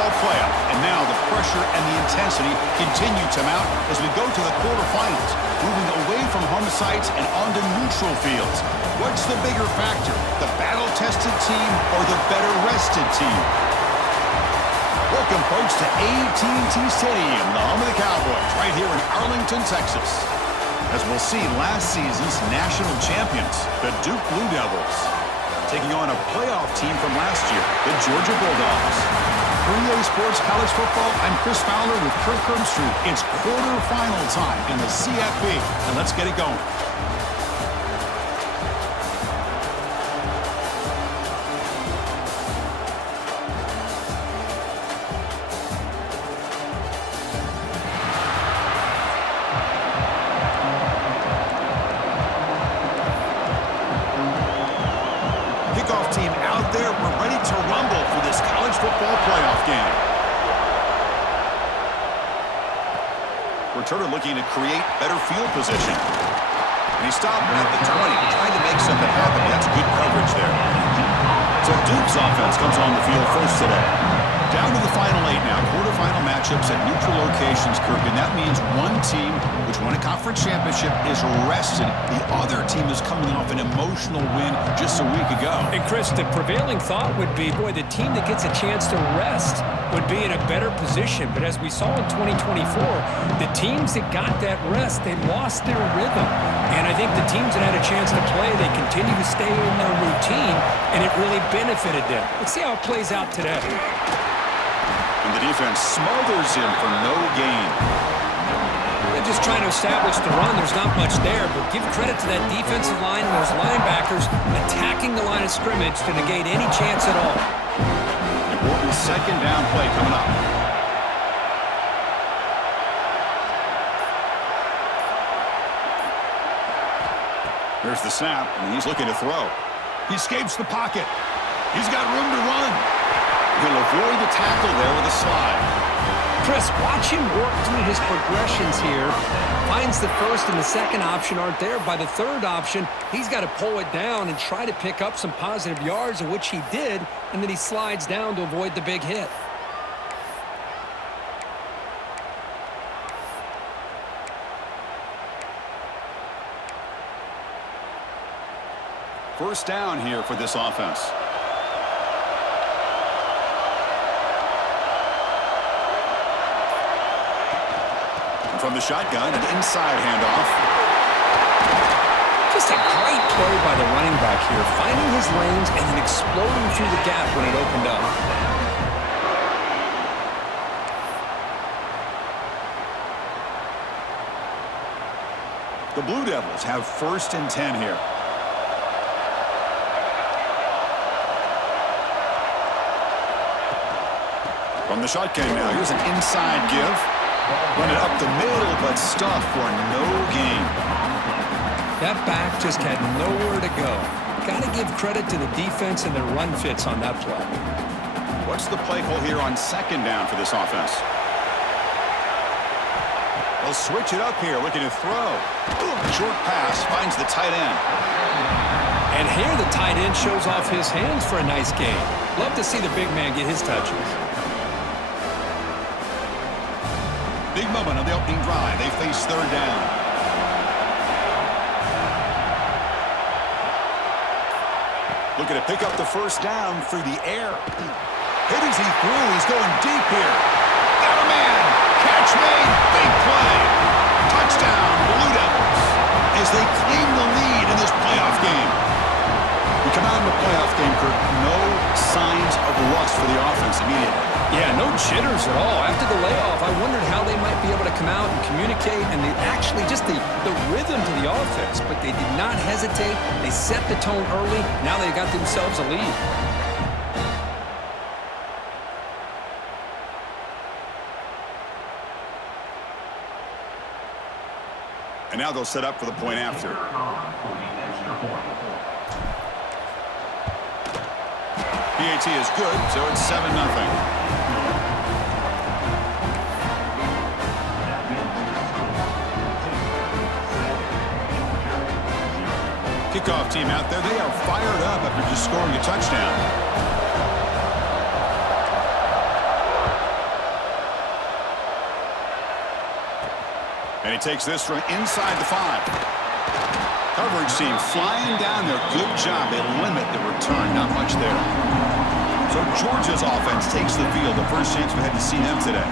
Football Playoff. And now the pressure and the intensity continue to mount as we go to the quarterfinals, moving away from home sites and onto neutral fields. What's the bigger factor, the battle-tested team or the better-rested team? Welcome, folks, to AT&T Stadium, the home of the Cowboys, right here in Arlington, Texas. As we'll see last season's national champions, the Duke Blue Devils, taking on a playoff team from last year, the Georgia Bulldogs. For EA Sports College Football, I'm Chris Fowler with Kirk Herbstreit. It's quarterfinal time in the CFP, and let's get it going. Team out there, we're ready to rumble for this college football playoff game. Returner looking to create better field position. And he stopped at the 20, trying to make something happen. That's good coverage there. So Duke's offense comes on the field first today. Down to the final 8 now. Quarterfinal matchups at neutral locations, Kirk. And that means one team, which won a conference championship, is rested. The other team is coming off an emotional win just a week ago. And Chris, the prevailing thought would be, boy, the team that gets a chance to rest would be in a better position. But as we saw in 2024, the teams that got that rest, they lost their rhythm. And I think the teams that had a chance to play, they continue to stay in their routine, and it really benefited them. Let's see how it plays out today. And the defense smothers him for no gain. They're just trying to establish the run. There's not much there, but give credit to that defensive line and those linebackers attacking the line of scrimmage to negate any chance at all. Important second down play coming up. There's the snap, and he's looking to throw. He escapes the pocket. He's got room to run. He'll avoid the tackle there with a slide. Chris, watch him work through his progressions here. Finds the first and the second option aren't there. By the third option, he's got to pull it down and try to pick up some positive yards, of which he did, and then he slides down to avoid the big hit. First down here for this offense. From the shotgun, an inside handoff. Just a great play by the running back here, finding his lanes and then exploding through the gap when it opened up. The Blue Devils have first and 10 here. From the shotgun now, here's an inside give. Run it up the middle, but stuff for no gain. That back just had nowhere to go. Got to give credit to the defense and their run fits on that play. What's the play call here on second down for this offense? They'll switch it up here, looking to throw. Short pass, finds the tight end. And here the tight end shows off his hands for a nice gain. Love to see the big man get his touches. Big moment on the opening drive. They face third down. Looking to pick up the first down through the air. Hit as he threw. He's going deep here. Got a man. Catch made. Big play. Touchdown, Blue Devils, as they claim the lead in this playoff game. We come out in the playoff game, Kirk. No signs of rust for the offense immediately. Yeah, no jitters at all. After the layoff, I wondered how they might be able to come out and communicate and actually just the rhythm to the offense. But they did not hesitate. They set the tone early. Now they got themselves a lead. And now they'll set up for the point after. PAT is good, so it's 7-0. Kickoff team out there, they are fired up after just scoring a touchdown. And he takes this from inside the 5. Coverage team flying down there. Good job. They limit the return. Not much there. So Georgia's offense takes the field. The first chance we had to see them today.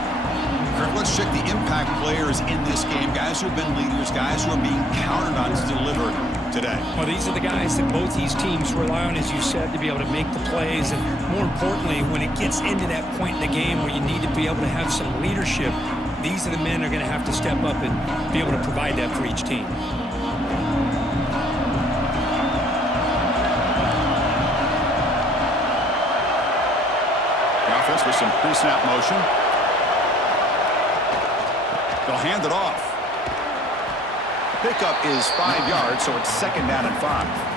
Kurt, let's check the impact players in this game. Guys who have been leaders, guys who are being counted on to deliver today. Well, these are the guys that both these teams rely on, as you said, to be able to make the plays. And more importantly, when it gets into that point in the game where you need to be able to have some leadership, these are the men that are going to have to step up and be able to provide that for each team. The offense with some pre-snap motion. They'll hand it off. Pickup is 5 yards, so it's 2nd down and 5.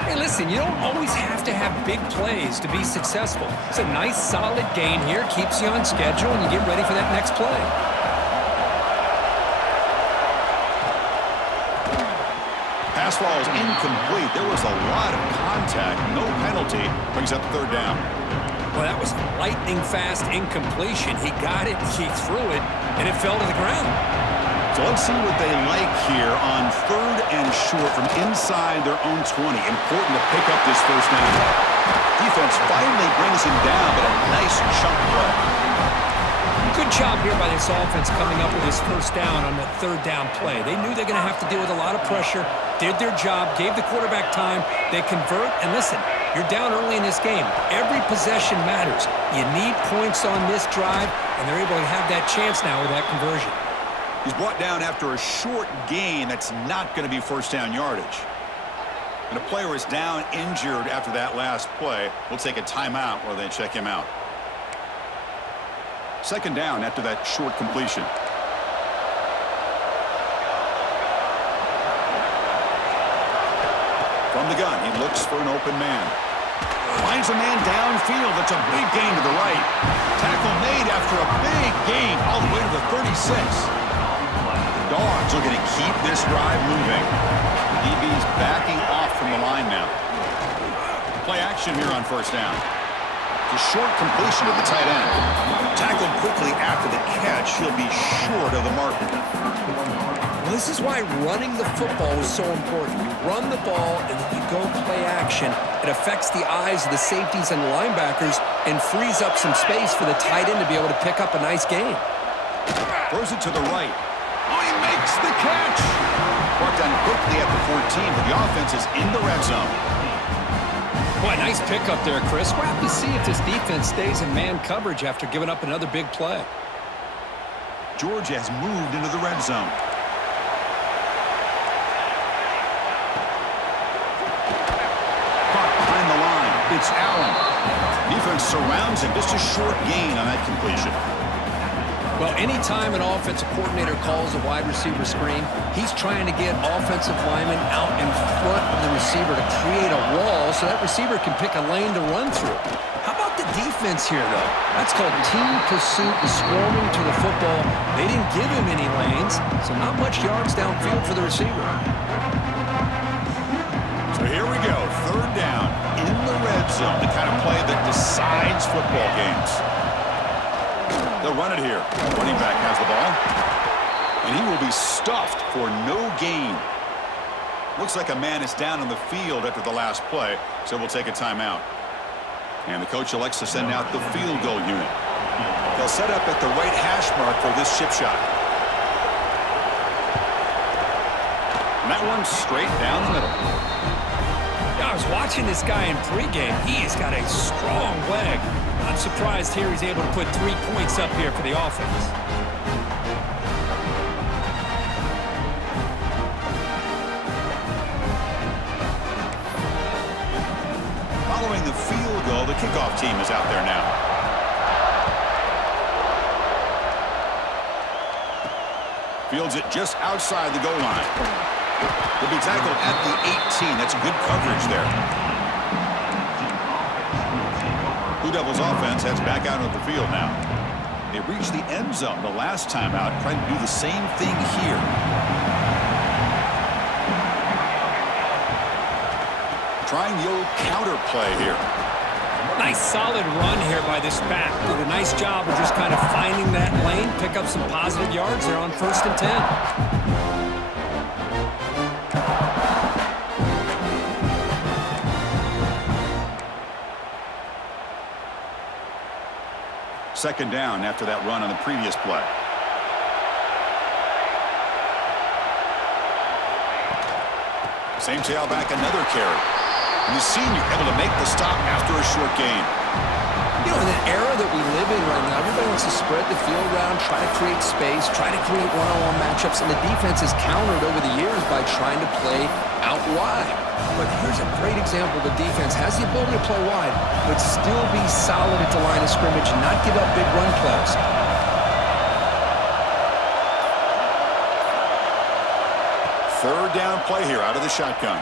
Hey, listen, you don't always have to have big plays to be successful. It's a nice, solid gain here. Keeps you on schedule, and you get ready for that next play. Pass ball is incomplete. There was a lot of contact. No penalty. Brings up 3rd down. Well, that was lightning-fast incompletion. He got it, he threw it, and it fell to the ground. So let's see what they like here on 3rd and short from inside their own 20. Important to pick up this first down. Defense finally brings him down, but a nice chunk play. Good job here by this offense coming up with this first down on that 3rd down play. They knew they're going to have to deal with a lot of pressure, did their job, gave the quarterback time. They convert, and listen, you're down early in this game. Every possession matters. You need points on this drive, and they're able to have that chance now with that conversion. He's brought down after a short gain. That's not going to be first down yardage. And a player is down injured after that last play. We'll take a timeout while they check him out. 2nd down after that short completion. From the gun, he looks for an open man. Finds a man downfield. That's a big gain to the right. Tackle made after a big gain all the way to the 36. The Dogs looking to keep this drive moving. The DB's backing off from the line now. Play action here on first down. The short completion to the tight end. Tackled quickly after the catch. He'll be short of the marker. Well, this is why running the football is so important. You run the ball and then you go play action. It affects the eyes of the safeties and linebackers and frees up some space for the tight end to be able to pick up a nice gain. Throws it to the right. Oh, he makes the catch. Brought down quickly at the 14, but the offense is in the red zone. Boy, nice pickup there, Chris. We'll have to see if this defense stays in man coverage after giving up another big play. Georgia has moved into the red zone. Caught behind the line. It's Allen. Defense surrounds him. Just a short gain on that completion. Well, anytime an offensive coordinator calls a wide receiver screen, he's trying to get offensive linemen out in front of the receiver to create a wall so that receiver can pick a lane to run through. How about the defense here, though? That's called team pursuit and swarming to the football. They didn't give him any lanes, so not much yards downfield for the receiver. So here we go. 3rd down in the red zone. The kind of play that decides football games. They'll run it here. Running back has the ball. And he will be stuffed for no gain. Looks like a man is down on the field after the last play, so we'll take a timeout. And the coach elects to send out the field goal unit. They'll set up at the right hash mark for this chip shot. And that one's straight down the middle. I was watching this guy in pregame. He's got a strong leg. Not surprised here he's able to put 3 points up here for the offense. Following the field goal, the kickoff team is out there now. Fields it just outside the goal line. He'll be tackled at the 18. That's good coverage there. Blue Devils offense heads back out of the field now. They reached the end zone the last time out, trying to do the same thing here. Trying the old counter play here. Nice solid run here by this back did a nice job of just kind of finding that lane, pick up some positive yards there on 1st and 10. Second down after that run on the previous play. Same tailback, another carry. And the senior able to make the stop after a short gain. You know, in an era that we live in right now, everybody wants to spread the field around, try to create space, try to create one-on-one matchups, and the defense has countered over the years by trying to play out wide. But here's a great example. The defense has the ability to play wide, but still be solid at the line of scrimmage and not give up big run plays. Third down play here out of the shotgun.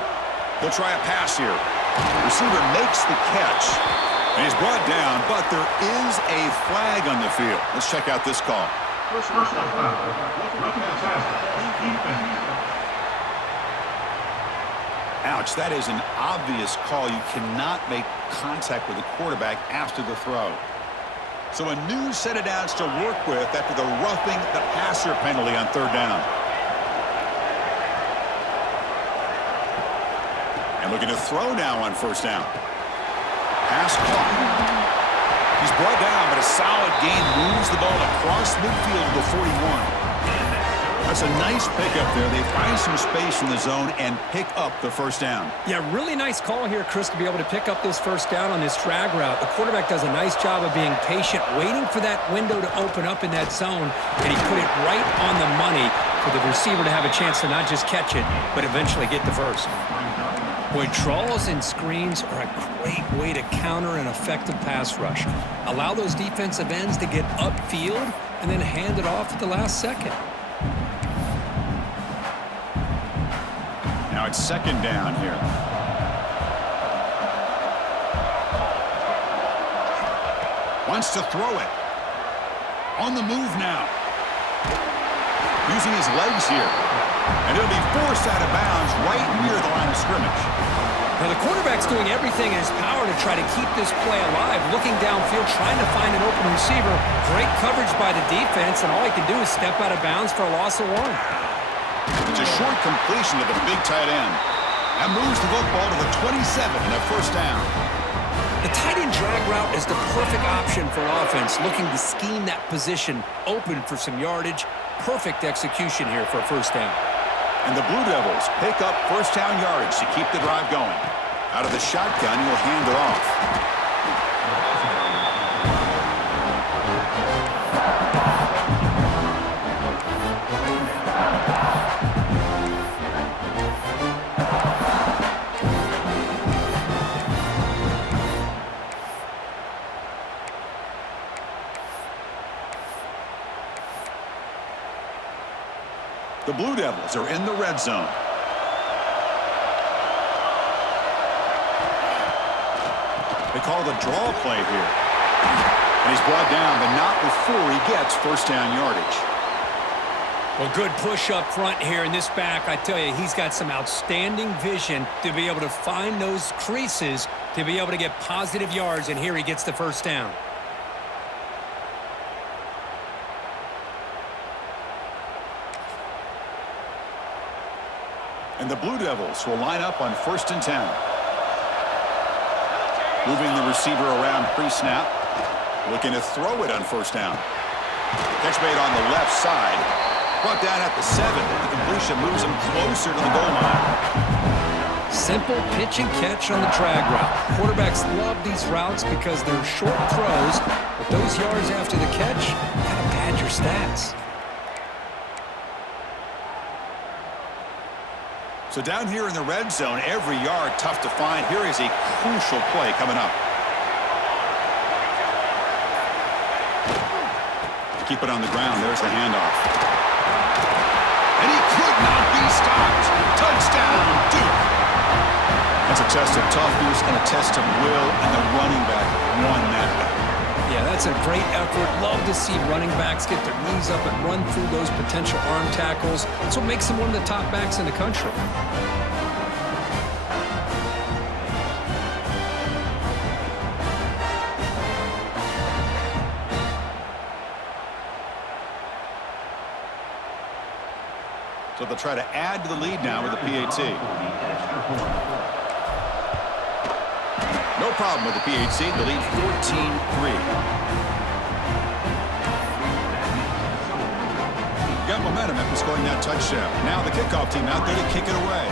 They'll try a pass here. Receiver makes the catch. And he's brought down, but there is a flag on the field. Let's check out this call. Ouch, that is an obvious call. You cannot make contact with the quarterback after the throw. So a new set of downs to work with after the roughing the passer penalty on third down. And looking to throw now on first down. Pass clock. He's brought down, but a solid gain moves the ball across midfield to the 41. That's a nice pickup there. They find some space in the zone and pick up the first down. Yeah, really nice call here, Chris, to be able to pick up this first down on this drag route. The quarterback does a nice job of being patient, waiting for that window to open up in that zone, and he put it right on the money for the receiver to have a chance to not just catch it, but eventually get the first. Boy, draws and screens are a great way to counter an effective pass rush. Allow those defensive ends to get upfield and then hand it off at the last second. Now it's second down here. Wants to throw it. On the move now. Using his legs here. And he'll be forced out of bounds right near the line of scrimmage. Now, the quarterback's doing everything in his power to try to keep this play alive, looking downfield, trying to find an open receiver. Great coverage by the defense, and all he can do is step out of bounds for a loss of 1. It's a short completion to the big tight end. That moves the football to the 27 and a first down. The tight end drag route is the perfect option for offense, looking to scheme that position open for some yardage. Perfect execution here for a first down. And the Blue Devils pick up first down yardage to keep the drive going. Out of the shotgun, he'll hand it off. The Blue Devils are in the red zone. They call the draw play here. And he's brought down, but not before he gets first down yardage. Well, good push up front here in this back. I tell you, he's got some outstanding vision to be able to find those creases to be able to get positive yards, and here he gets the first down. And the Blue Devils will line up on 1st and 10. Moving the receiver around pre-snap. Looking to throw it on first down. Catch made on the left side. Brought down at the 7. The completion moves him closer to the goal line. Simple pitch and catch on the drag route. Quarterbacks love these routes because they're short throws, but those yards after the catch kind of pad your stats. So down here in the red zone, every yard tough to find. Here is a crucial play coming up. To keep it on the ground, there's the handoff. And he could not be stopped. Touchdown, Duke. That's a test of toughness and a test of will, and the running back won that battle. Yeah, that's a great effort. Love to see running backs get their knees up and run through those potential arm tackles. That's what makes them one of the top backs in the country. So they'll try to add to the lead now with the PAT. No problem with the PAT. The lead 14-3. Got momentum after scoring that touchdown. Now the kickoff team out there to kick it away.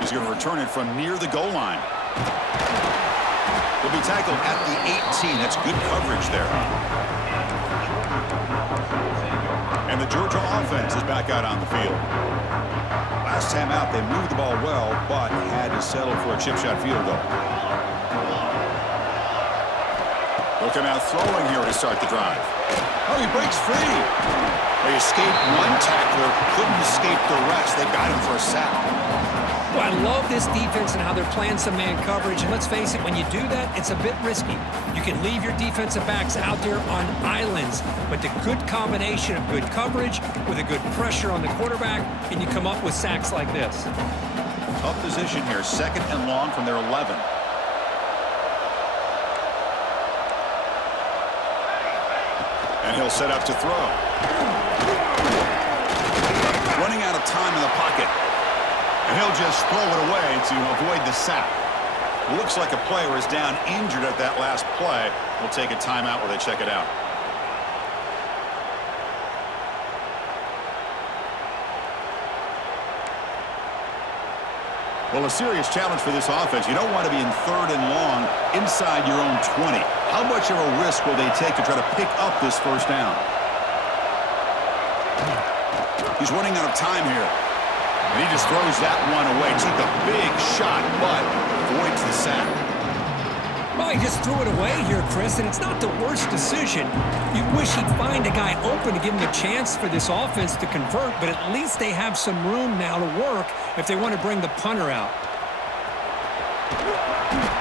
He's going to return it from near the goal line. He'll be tackled at the 18. That's good coverage there. And the Georgia offense is back out on the field. Last time out, they moved the ball well, but had to settle for a chip shot field goal. They'll come out throwing here to start the drive. Oh, he breaks free. They escaped one tackler, couldn't escape the rest. They got him for a sack. Well, I love this defense and how they're playing some man coverage. And let's face it, when you do that, it's a bit risky. You can leave your defensive backs out there on islands, but the good combination of good coverage with a good pressure on the quarterback, and you come up with sacks like this. Tough position here, 2nd and long from their 11. And he'll set up to throw. Running out of time in the pocket. And he'll just throw it away to avoid the sack. Looks like a player is down injured at that last play. We'll take a timeout while they check it out. Well, a serious challenge for this offense. You don't want to be in 3rd and long inside your own 20. How much of a risk will they take to try to pick up this first down? He's running out of time here. And he just throws that one away. Took a big shot, but avoids the sack. Well, he just threw it away here, Chris, and it's not the worst decision. You wish he'd find a guy open to give him a chance for this offense to convert, but at least they have some room now to work if they want to bring the punter out.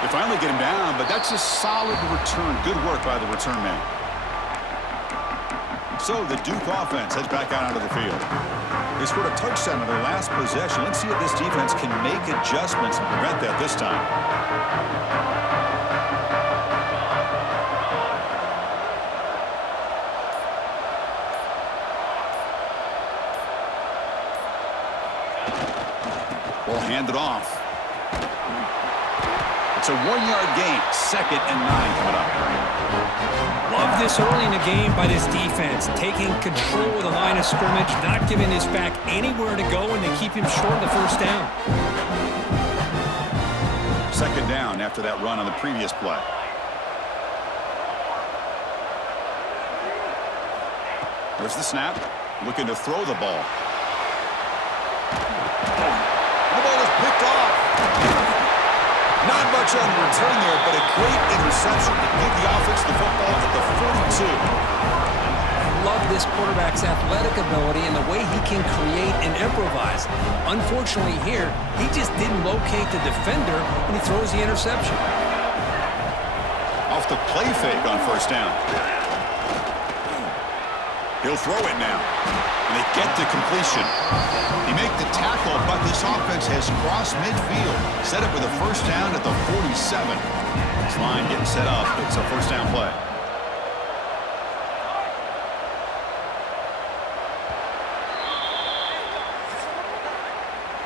They finally get him down, but that's a solid return. Good work by the return man. So the Duke offense heads back out onto the field. They scored a touchdown on their last possession. Let's see if this defense can make adjustments and prevent that this time. Ball handed off. It's a 1-yard gain. 2nd and 9 coming up. Love this early in the game by this defense, taking control of the line of scrimmage, not giving this back anywhere to go, and they keep him short of the first down. 2nd down after that run on the previous play. There's the snap. Looking to throw the ball. The ball is picked off. Not much on the return there, but a great interception to give the offense the football at the 42. I love this quarterback's athletic ability and the way he can create and improvise. Unfortunately here, he just didn't locate the defender when he throws the interception. Off the play fake on first down. He'll throw it now. And they get to completion. He made the tackle, but this offense has crossed midfield. Set up with a first down at the 47. This line getting set up. It's a first down play.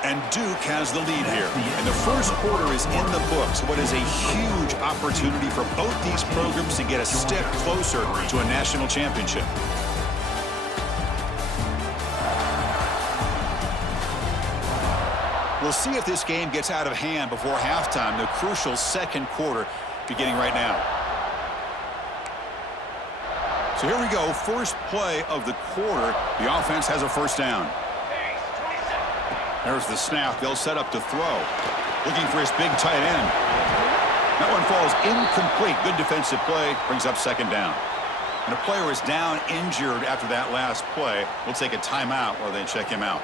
And Duke has the lead here. And the first quarter is in the books. What is a huge opportunity for both these programs to get a step closer to a national championship. We'll see if this game gets out of hand before halftime. The crucial 2nd quarter beginning right now. So here we go. First play of the quarter. The offense has a first down. There's the snap. They'll set up to throw. Looking for his big tight end. That one falls incomplete. Good defensive play. Brings up 2nd down. And a player is down injured after that last play. We'll take a timeout while they check him out.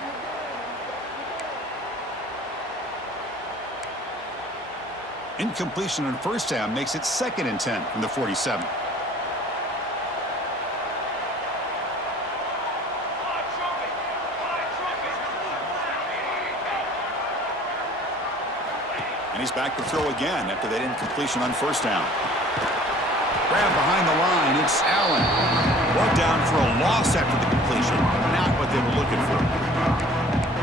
Incompletion on first down makes it 2nd and 10 from the 47. And he's back to throw again after that incompletion on first down. Grab behind the line. It's Allen. Brought down for a loss after the completion. Not what they were looking for.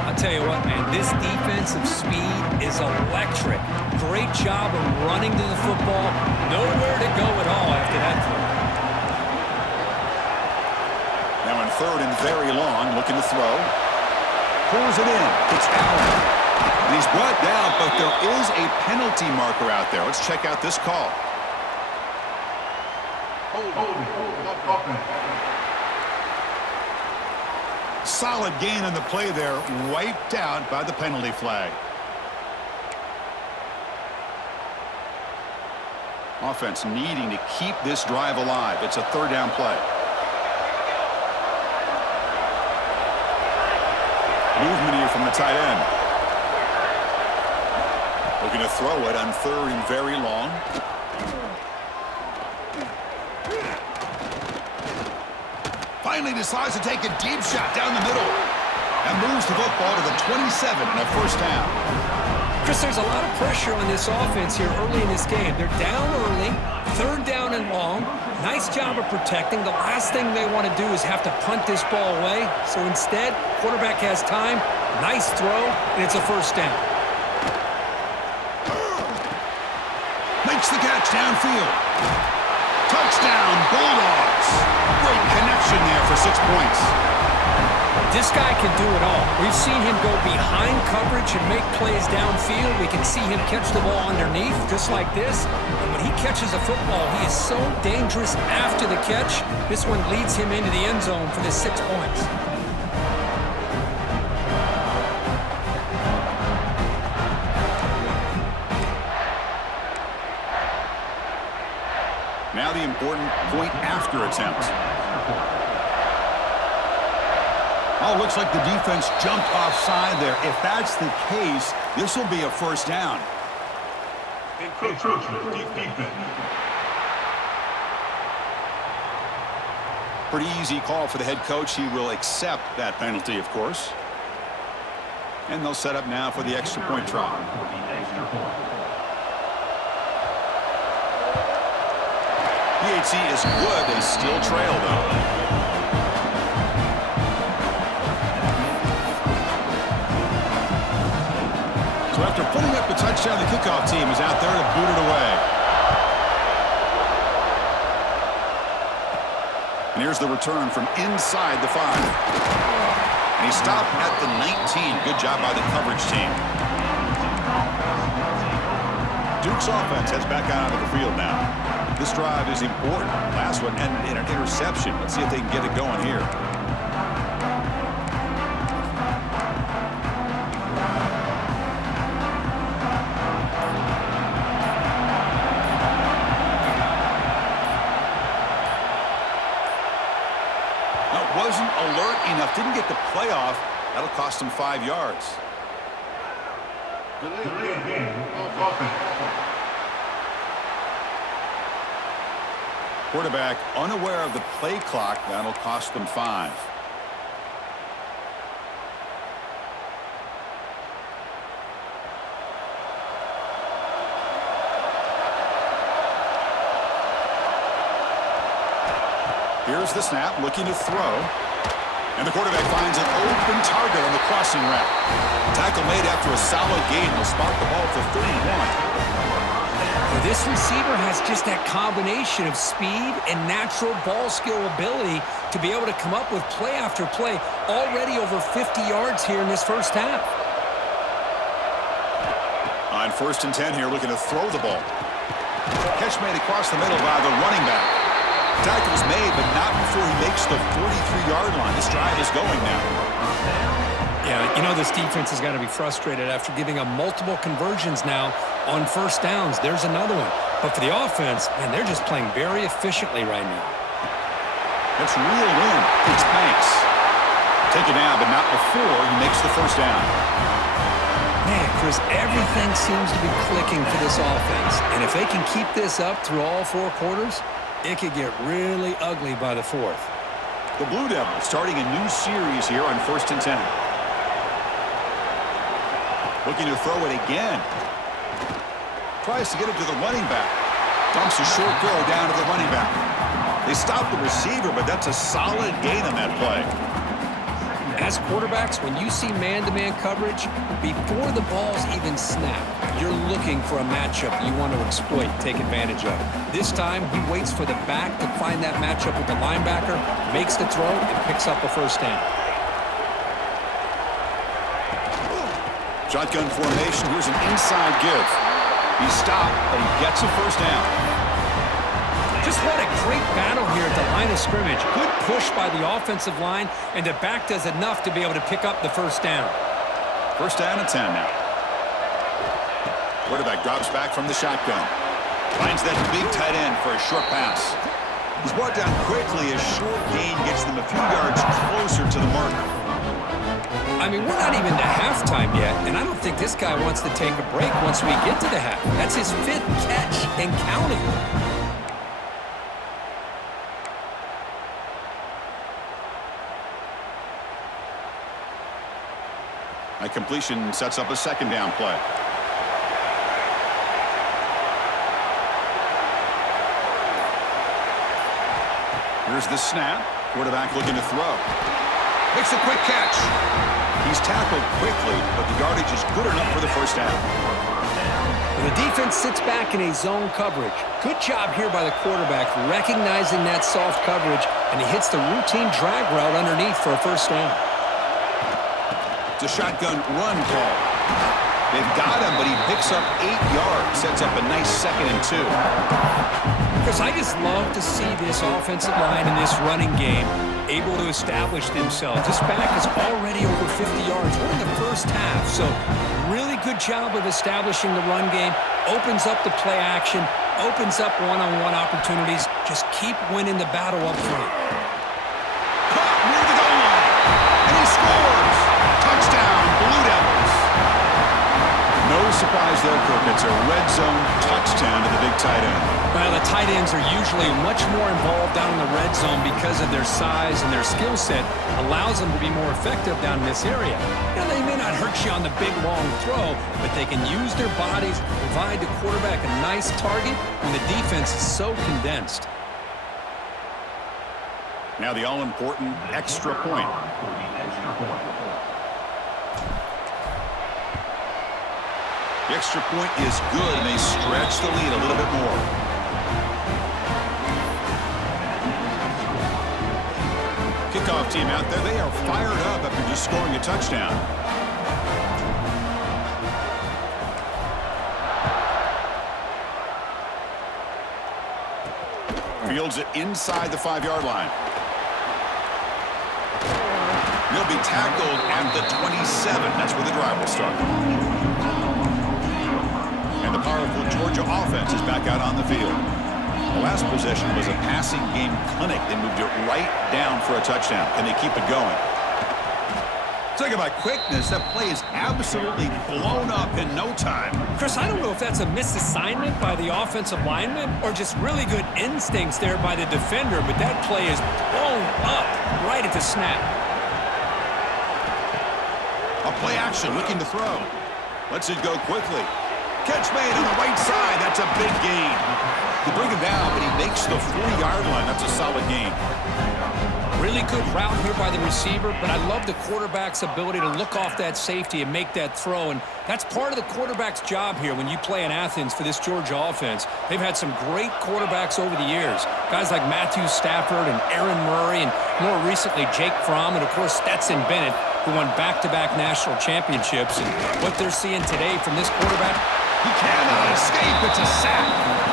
I'll tell you what, man, this defensive speed is electric. Great job of running to the football. Nowhere to go at all after that throw. Now in third and very long, looking to throw. Pulls it in. It's Allen. And he's brought down, but there is a penalty marker out there. Let's check out this call. Solid gain on the play there, wiped out by the penalty flag. Offense needing to keep this drive alive. It's a third down play. Movement here from the tight end. Looking to throw it on third and very long. Finally decides to take a deep shot down the middle. And moves the football to the 27 and a first down. Chris, there's a lot of pressure on this offense here early in this game. They're down early, third down and long. Nice job of protecting. The last thing they want to do is have to punt this ball away. So instead, quarterback has time. Nice throw, and it's a first down. Makes the catch downfield. Touchdown, Bulldogs. Great connection there for 6 points. This guy can do it all. We've seen him go behind coverage and make plays downfield. We can see him catch the ball underneath, just like this. And when he catches a football, he is so dangerous after the catch. This one leads him into the end zone for the 6 points. Now the important point after attempt. Oh, looks like the defense jumped offside there. If that's the case, this will be a first down. Pretty easy call for the head coach. He will accept that penalty, of course. And they'll set up now for the extra point try. PHC is good. They still trail, though. So after putting up the touchdown, the kickoff team is out there to boot it away. And here's the return from inside the 5. And he stopped at the 19. Good job by the coverage team. Duke's offense heads back out onto the field now. This drive is important. Last one ended in an interception. Let's see if they can get it going here. Wasn't alert enough, didn't get the playoff. That'll cost him 5 yards. Quarterback unaware of the play clock. That'll cost them 5. Here's the snap, looking to throw. And the quarterback finds an open target on the crossing route. Tackle made after a solid gain. Will spot the ball for 31. This receiver has just that combination of speed and natural ball skill ability to be able to come up with play after play. Already over 50 yards here in this first half. On 1st and 10 here, looking to throw the ball. Catch made across the middle by the running back. Tackle's made, but not before he makes the 43-yard line. This drive is going now. Yeah, you know this defense has got to be frustrated after giving up multiple conversions now on first downs. There's another one. But for the offense, man, they're just playing very efficiently right now. It's reeled in. It's Banks. Taken down, but not before he makes the first down. Man, Chris, everything seems to be clicking for this offense. And if they can keep this up through all 4 quarters, it could get really ugly by the 4th. The Blue Devils starting a new series here on 1st and 10. Looking to throw it again. Tries to get it to the running back. Dumps a short throw down to the running back. They stopped the receiver, but that's a solid gain on that play. As quarterbacks, when you see man-to-man coverage, before the ball's even snapped, you're looking for a matchup you want to exploit, take advantage of. This time, he waits for the back to find that matchup with the linebacker, makes the throw, and picks up a first down. Shotgun formation. Here's an inside give. He stopped, but he gets a first down. Just what a great battle here at the line of scrimmage. Good push by the offensive line, and the back does enough to be able to pick up the first down. First down and 10 now. Quarterback drops back from the shotgun. Finds that big tight end for a short pass. He's brought down quickly. A short gain gets them a few yards closer to the marker. I mean, we're not even to halftime yet, and I don't think this guy wants to take a break once we get to the half. That's his 5th catch and counting. A completion sets up a second down play. Here's the snap. Quarterback looking to throw. Makes a quick catch. He's tackled quickly, but the yardage is good enough for the first down. The defense sits back in a zone coverage. Good job here by the quarterback, recognizing that soft coverage, and he hits the routine drag route underneath for a first down. It's a shotgun run call. They've got him, but he picks up 8 yards. Sets up a nice 2nd and 2. Because I just love to see this offensive line in this running game able to establish themselves. This back is already over 50 yards. We're in the first half, so really good job of establishing the run game. Opens up the play action, opens up one-on-one opportunities. Just keep winning the battle up front. Caught near the goal line, and he scores. Touchdown, Blue Devils. No surprise there, Kirk. It's a red zone touchdown to the big tight end. Well, the tight ends are usually much more involved down in the red zone because of their size and their skill set allows them to be more effective down in this area. Now, they may not hurt you on the big, long throw, but they can use their bodies to provide the quarterback a nice target when the defense is so condensed. Now the all-important extra point. The extra point is good, and they stretch the lead a little bit more. Kickoff team out there, they are fired up after just scoring a touchdown. Fields it inside the 5-yard line. He'll be tackled at the 27. That's where the drive will start. And the powerful Georgia offense is back out on the field. The last possession was a passing game clinic. They moved it right down for a touchdown, and they keep it going. Talk about quickness. That play is absolutely blown up in no time. Chris, I don't know if that's a misassignment by the offensive lineman or just really good instincts there by the defender, but that play is blown up right at the snap. A play action, looking to throw. Lets it go quickly. Catch made on the right side. That's a big gain. They bring him down, but he makes the 40-yard line. That's a solid gain. Really good route here by the receiver, but I love the quarterback's ability to look off that safety and make that throw, and that's part of the quarterback's job here when you play in Athens for this Georgia offense. They've had some great quarterbacks over the years, guys like Matthew Stafford and Aaron Murray, and more recently Jake Fromm, and of course Stetson Bennett, who won back-to-back national championships. And what they're seeing today from this quarterback, he cannot escape. It's a sack.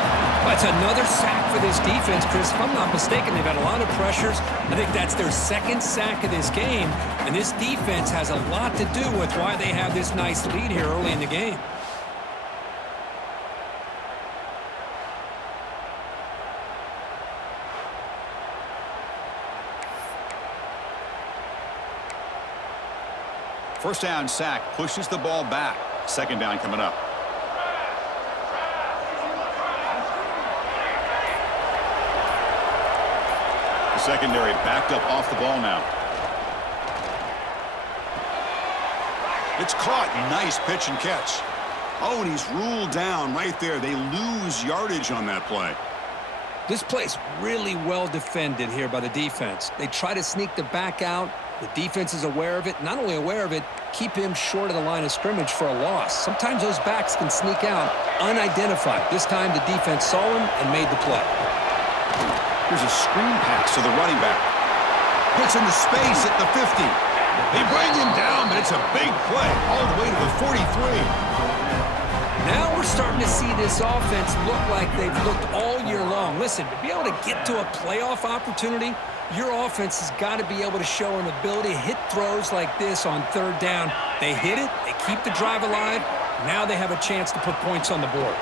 That's another sack for this defense, Chris. If I'm not mistaken, they've had a lot of pressures. I think that's their 2nd sack of this game. And this defense has a lot to do with why they have this nice lead here early in the game. First down sack pushes the ball back. Second down coming up. The secondary backed up off the ball now. It's caught. Nice pitch and catch. Oh, and he's ruled down right there. They lose yardage on that play. This play's really well defended here by the defense. They try to sneak the back out. The defense is aware of it. Not only aware of it, keep him short of the line of scrimmage for a loss. Sometimes those backs can sneak out unidentified. This time the defense saw him and made the play. Here's a screen pass to the running back. Gets into space at the 50. They bring him down, but it's a big play all the way to the 43. Now we're starting to see this offense look like they've looked all year long. Listen, to be able to get to a playoff opportunity, your offense has got to be able to show an ability to hit throws like this on third down. They hit it, they keep the drive alive. Now they have a chance to put points on the board.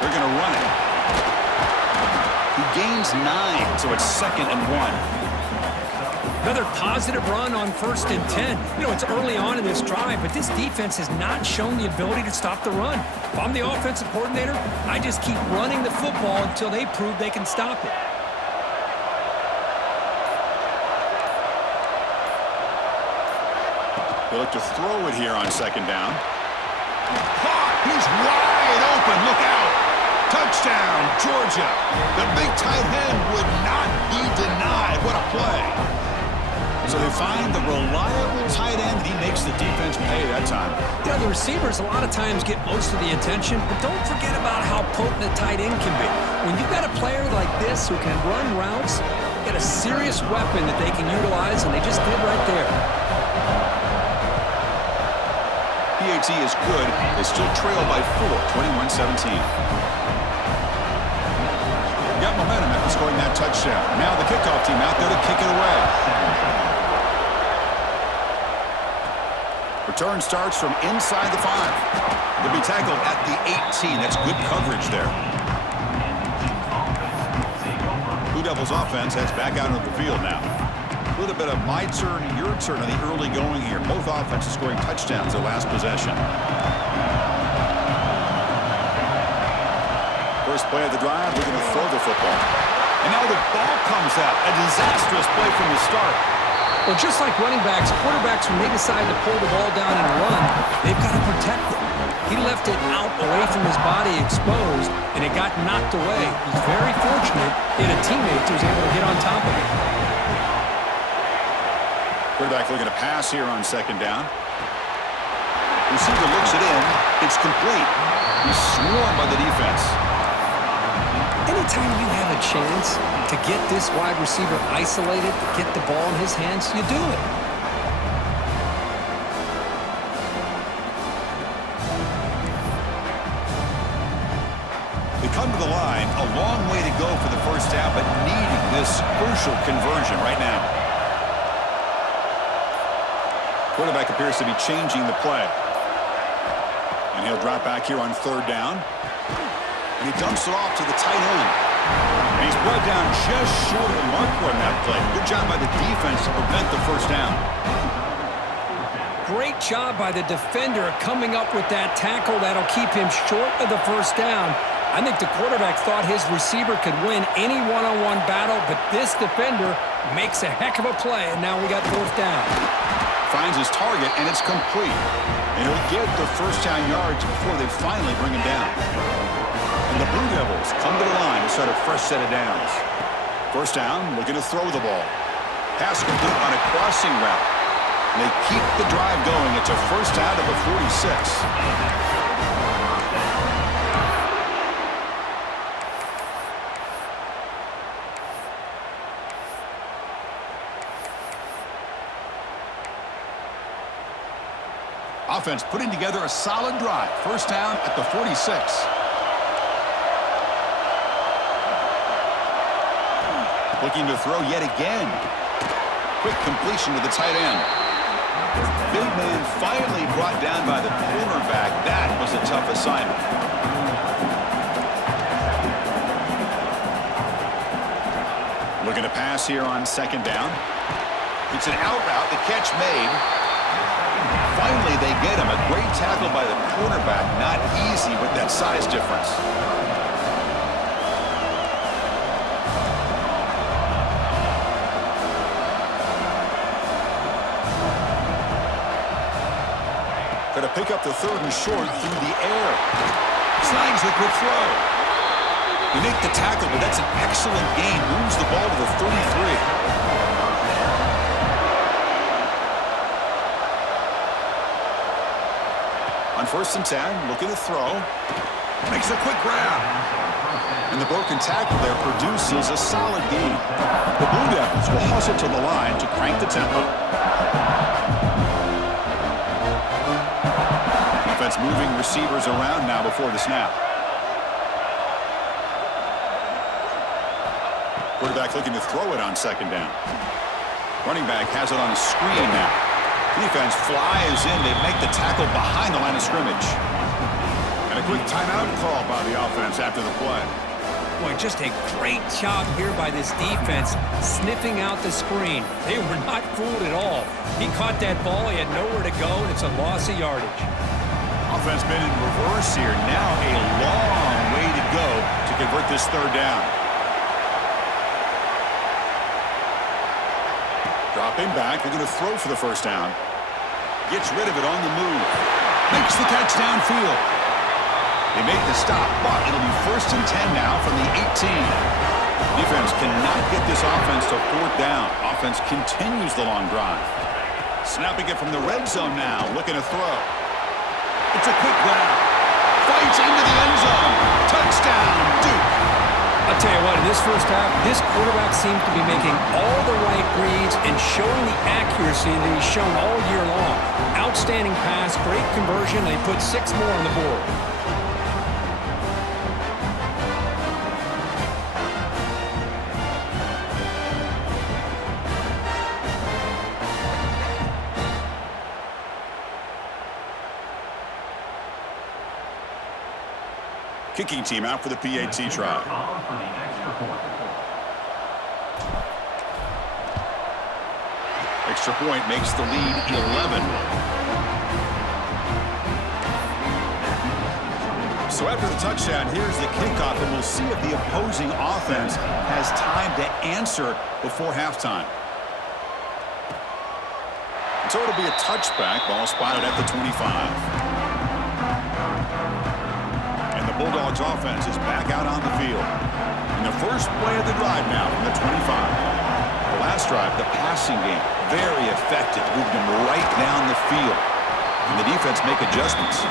They're going to run it. He gains 9, so it's 2nd and 1. Another positive run on 1st and 10. You know, it's early on in this drive, but this defense has not shown the ability to stop the run. If I'm the offensive coordinator, I just keep running the football until they prove they can stop it. They look to throw it here on 2nd down. Caught! He's wide open. Look out! Touchdown, Georgia. The big tight end would not be denied. What a play. So they find the reliable tight end, and he makes the defense pay that time. You know, the receivers a lot of times get most of the attention, but don't forget about how potent a tight end can be. When you've got a player like this who can run routes, you got a serious weapon that they can utilize, and they just did right there. PAT is good. They still trail by 4, 21-17. Got momentum after scoring that touchdown. Now the kickoff team out there to kick it away. Return starts from inside the 5. They'll be tackled at the 18. That's good coverage there. Blue Devils offense heads back out into the field now. A little bit of my turn, your turn on the early going here. Both offenses scoring touchdowns their last possession. First play of the drive, we're going to throw the football. And now the ball comes out. A disastrous play from the start. Well, just like running backs, quarterbacks, when they decide to pull the ball down and run, they've got to protect it. He left it out away from his body exposed, and it got knocked away. He's very fortunate he had a teammate who was able to get on top of it. Quarterback looking to pass here on 2nd down. Receiver looks it in. It's complete. He's swarmed by the defense. Anytime you have a chance to get this wide receiver isolated, to get the ball in his hands, you do it. They come to the line, a long way to go for the first down, but needing this crucial conversion right now. Quarterback appears to be changing the play. And he'll drop back here on 3rd down. And he dumps it off to the tight end. And he's brought down just short of the marker on that play. Good job by the defense to prevent the first down. Great job by the defender coming up with that tackle that'll keep him short of the first down. I think the quarterback thought his receiver could win any one-on-one battle, but this defender makes a heck of a play, and now we got 4th down. Finds his target, and it's complete. And he'll get the first down yards before they finally bring him down. And the Blue Devils come to the line to start a fresh set of downs. First down, looking to throw the ball. Pass complete on a crossing route. And they keep the drive going. It's a first down to the 46. Offense putting together a solid drive. First down at the 46. Looking to throw yet again. Quick completion to the tight end. Big man finally brought down by the cornerback. That was a tough assignment. Looking to pass here on 2nd down. It's an out route. The catch made. Finally, they get him. A great tackle by the cornerback. Not easy with that size difference. Going to pick up the 3rd and short through the air. Slides the quick throw. You make the tackle, but that's an excellent gain. Moves the ball to the 33. On 1st and 10, looking to throw. Makes a quick grab. And the broken tackle there produces a solid gain. The Blue Devils will hustle to the line to crank the tempo. Defense moving receivers around now before the snap. Quarterback looking to throw it on 2nd down. Running back has it on a screen now. Defense flies in. They make the tackle behind the line of scrimmage. And a quick timeout call by the offense after the play. Boy, just a great job here by this defense, sniffing out the screen. They were not fooled at all. He caught that ball. He had nowhere to go, and it's a loss of yardage. Offense been in reverse here. Now a long way to go to convert this 3rd down. Dropping back. We're going to throw for the 1st down. Gets rid of it on the move. Makes the catch downfield. They make the stop, but it'll be 1st and 10 now from the 18. Defense cannot get this offense to 4th down. Offense continues the long drive. Snapping it from the red zone now, looking to throw. It's a quick grab. Fights into the end zone. Touchdown, Duke. I'll tell you what, in this 1st half, this quarterback seems to be making all the right reads and showing the accuracy that he's shown all year long. Outstanding pass, great conversion. They put 6 more on the board. Kicking team out for the PAT try. Extra point makes the lead 11. So after the touchdown, here's the kickoff, and we'll see if the opposing offense has time to answer before halftime. So it'll be a touchback. Ball spotted at the 25. Bulldogs offense is back out on the field. In the first play of the drive now from the 25. The last drive, the passing game, very effective. Moved him right down the field. And the defense make adjustments.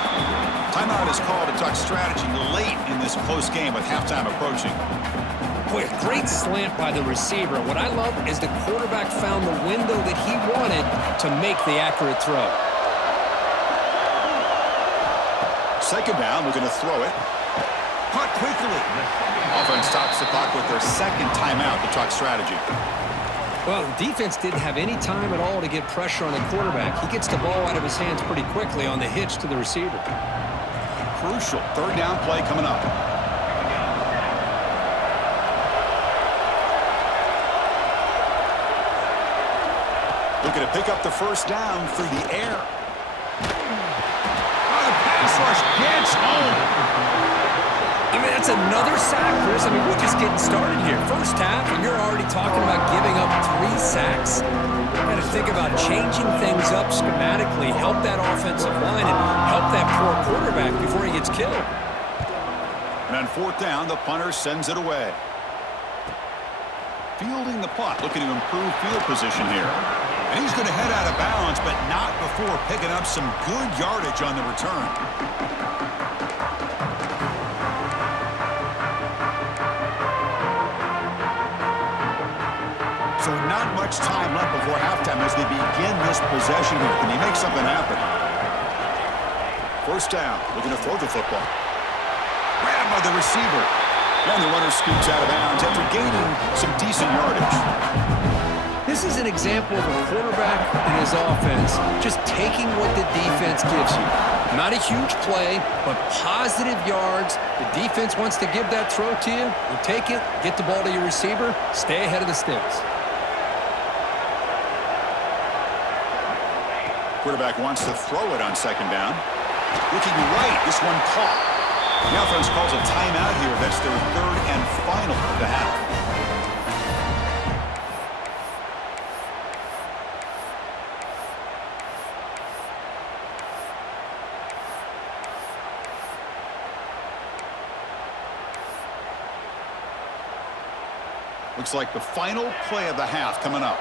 Timeout is called to talk strategy late in this close game with halftime approaching. Boy, a great slant by the receiver. What I love is the quarterback found the window that he wanted to make the accurate throw. 2nd down, we're going to throw it. Caught quickly. Offense stops the clock with their 2nd timeout to talk strategy. Well, the defense didn't have any time at all to get pressure on the quarterback. He gets the ball out of his hands pretty quickly on the hitch to the receiver. Crucial 3rd down play coming up. Looking to pick up the 1st down through the air. Rush gets home. I mean, that's another sack, Chris. I mean, we're just getting started here. 1st half, and you're already talking about giving up 3 sacks. Got to think about changing things up schematically, help that offensive line, and help that poor quarterback before he gets killed. And on 4th down, the punter sends it away. Fielding the punt, looking to improve field position here. And he's going to head out of bounds, but not before picking up some good yardage on the return. So not much time left before halftime as they begin this possession here. Can he make something happen? 1st down, looking to throw the football. Grabbed by the receiver. And the runner scoots out of bounds after gaining some decent yardage. This is an example of a quarterback and his offense just taking what the defense gives you. Not a huge play, but positive yards. The defense wants to give that throw to you. You take it, get the ball to your receiver, stay ahead of the sticks. Quarterback wants to throw it on 2nd down. Looking right, this one caught. The offense calls a timeout here. That's their 3rd and final of the half. Looks like the final play of the half coming up.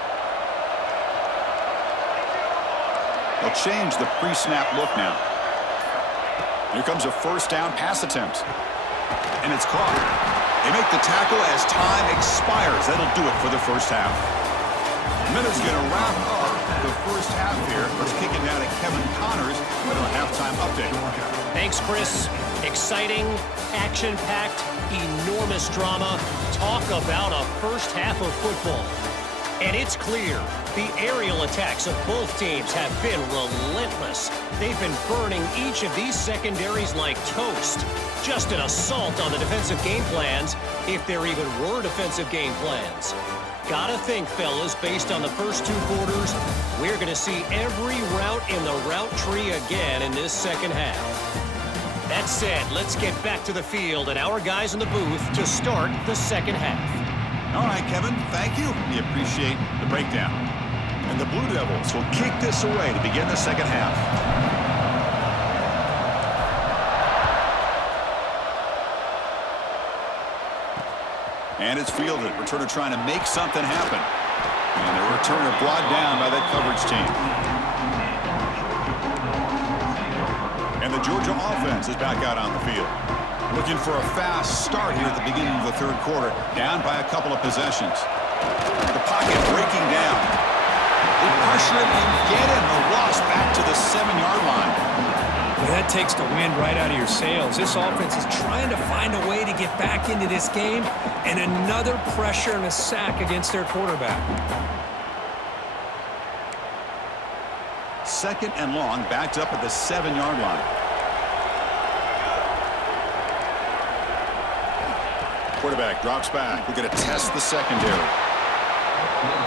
They'll change the pre-snap look now. Here comes a first down pass attempt. And it's caught. They make the tackle as time expires. That'll do it for the first half. Minutes going to wrap up the first half here. Let's kick it down to Kevin Connors with our halftime update. Thanks, Chris. Exciting, action-packed, enormous drama. Talk about a first half of football. And it's clear the aerial attacks of both teams have been relentless. They've been burning each of these secondaries like toast. Just an assault on the defensive game plans, if there even were defensive game plans. Gotta think, fellas, based on the first two quarters, we're going to see every route in the route tree again in this second half. That said, let's get back to the field and our guys in the booth to start the second half. All right, Kevin, thank you. We appreciate the breakdown. And the Blue Devils will kick this away to begin the second half. And it's fielded. Returner trying to make something happen. And the returner brought down by that coverage team. And the Georgia offense is back out on the field. Looking for a fast start here at the beginning of the third quarter. Down by a couple of possessions. The pocket breaking down. They pressure him and get him. A loss back to the 7-yard line. Well, that takes the wind right out of your sails. This offense is trying to find a way to get back into this game, and another pressure and a sack against their quarterback. Second and long, backed up at the 7-yard line. Quarterback drops back. We're going to test the secondary.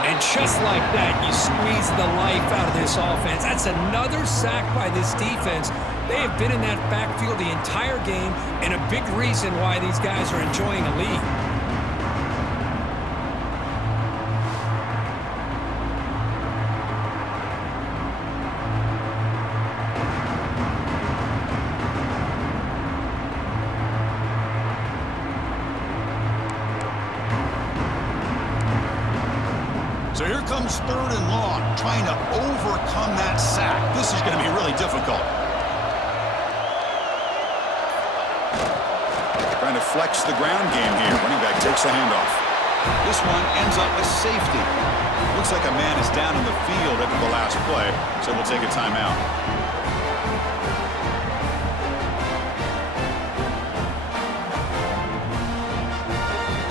And just like that, you squeeze the life out of this offense. That's another sack by this defense. They have been in that backfield the entire game, and a big reason why these guys are enjoying a lead. So here comes third and long, trying to overcome that sack. This is going to be really difficult. Trying to flex the ground game here. Running back takes the handoff. This one ends up a safety. Looks like a man is down in the field after the last play, so we'll take a timeout.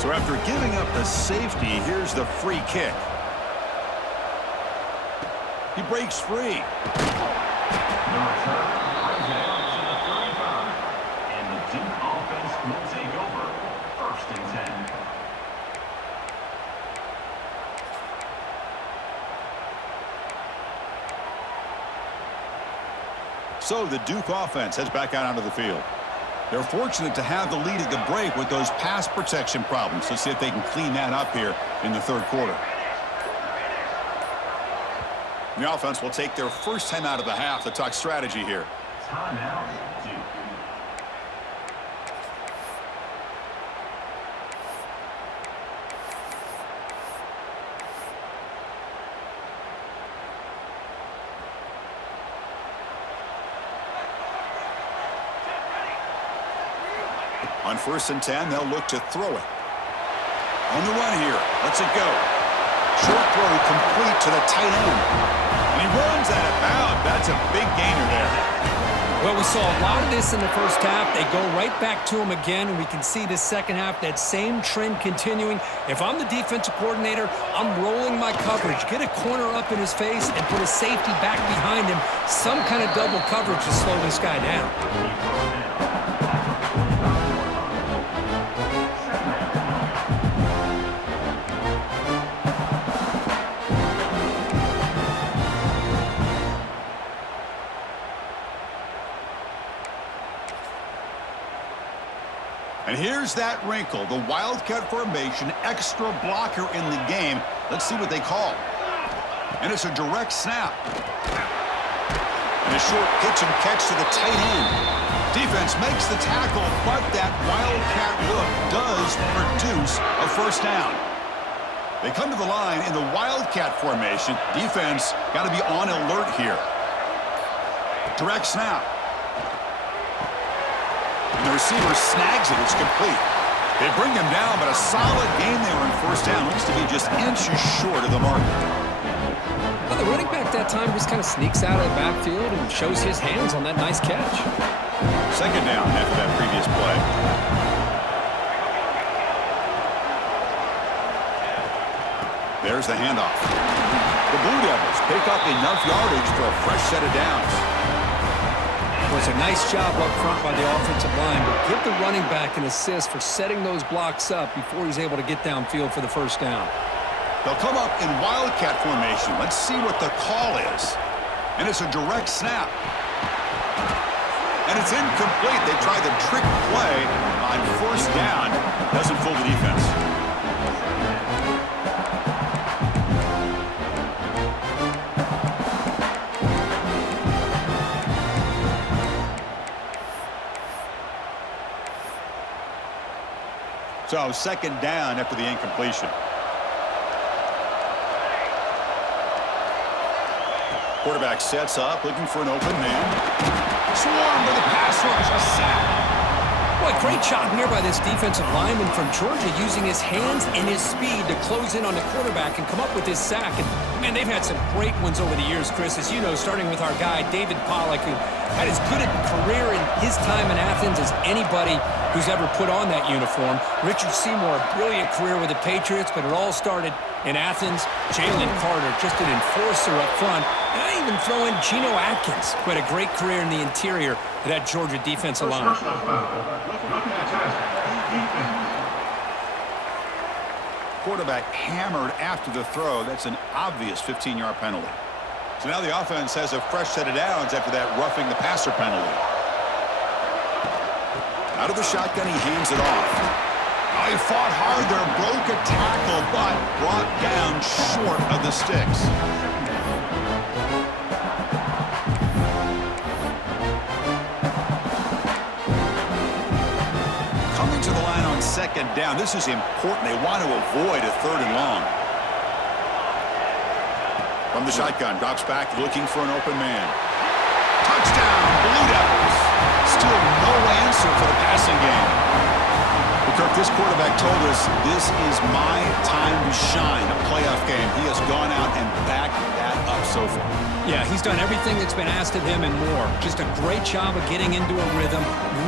So after giving up the safety, here's the free kick. He breaks free. And the Duke offense will take over. First and 10. So the Duke offense heads back out onto the field. They're fortunate to have the lead at the break with those pass protection problems. Let's see if they can clean that up here in the third quarter. The offense will take their first time out of the half to talk strategy here. Timeout, Duke. On first and 10, they'll look to throw it. On the run here. Let's it go. Short throw complete to the tight end. And he runs out of bounds. That's a big gainer there. Well, we saw a lot of this in the first half. They go right back to him again, and we can see the second half, that same trend continuing. If I'm the defensive coordinator, I'm rolling my coverage. Get a corner up in his face and put a safety back behind him. Some kind of double coverage to slow this guy down. And here's that wrinkle, the Wildcat formation, extra blocker in the game. Let's see what they call. And it's a direct snap. And a short pitch and catch to the tight end. Defense makes the tackle, but that Wildcat look does produce a first down. They come to the line in the Wildcat formation. Defense got to be on alert here. Direct snap. And the receiver snags it. It's complete. They bring him down, but a solid game there on first down. Looks to be just inches short of the mark. Well, the running back that time just kind of sneaks out of the backfield and shows his hands on that nice catch. Second down after that previous play. There's the handoff. The Blue Devils pick up enough yardage for a fresh set of downs. Well, it's a nice job up front by the offensive line, but give the running back an assist for setting those blocks up before he's able to get downfield for the first down. They'll come up in Wildcat formation. Let's see what the call is. And it's a direct snap. And it's incomplete. They try the trick play on first down. Doesn't fool the defense. So second down after the incompletion. Quarterback sets up, looking for an open man. Swarmed by the pass rush, a sack. Boy, great job here by this defensive lineman from Georgia using his hands and his speed to close in on the quarterback and come up with this sack. And, man, they've had some great ones over the years, Chris, as you know, starting with our guy, David Pollack, who had as good a career in his time in Athens as anybody who's ever put on that uniform. Richard Seymour, a brilliant career with the Patriots, but it all started in Athens. Jalen Carter, just an enforcer up front. And I even throw in Geno Atkins, who had a great career in the interior of that Georgia defensive line. Quarterback hammered after the throw. That's an obvious 15-yard penalty. So now the offense has a fresh set of downs after that roughing the passer penalty. Out of the shotgun, he hands it off. Oh, he fought hard there, broke a tackle, but brought down short of the sticks. Coming to the line on second down. This is important. They want to avoid a third and long. From the shotgun, drops back, looking for an open man. Touchdown, Blue Devils. Still no answer for the passing game. But Kirk, this quarterback told us this is my time to shine, a playoff game. He has gone out and backed that up so far. Yeah, he's done everything that's been asked of him and more. Just a great job of getting into a rhythm.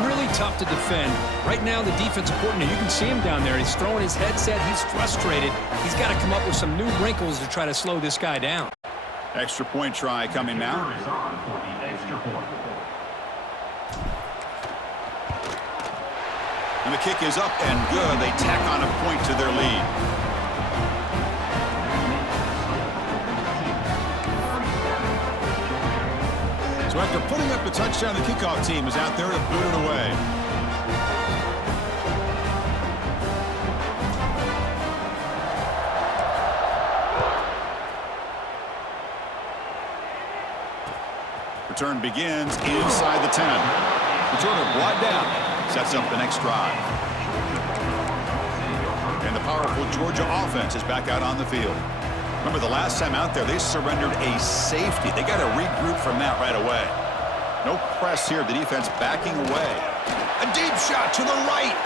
Really tough to defend. Right now, the defensive coordinator, you can see him down there. He's throwing his headset. He's frustrated. He's got to come up with some new wrinkles to try to slow this guy down. Extra point try coming now. And the kick is up and good. They tack on a point to their lead. So after putting up the touchdown, the kickoff team is out there to boot it away. Return begins inside the 10. Returner brought down. Sets up the next drive. And the powerful Georgia offense is back out on the field. Remember the last time out there, they surrendered a safety. They got to regroup from that right away. No press here. The defense backing away. A deep shot to the right.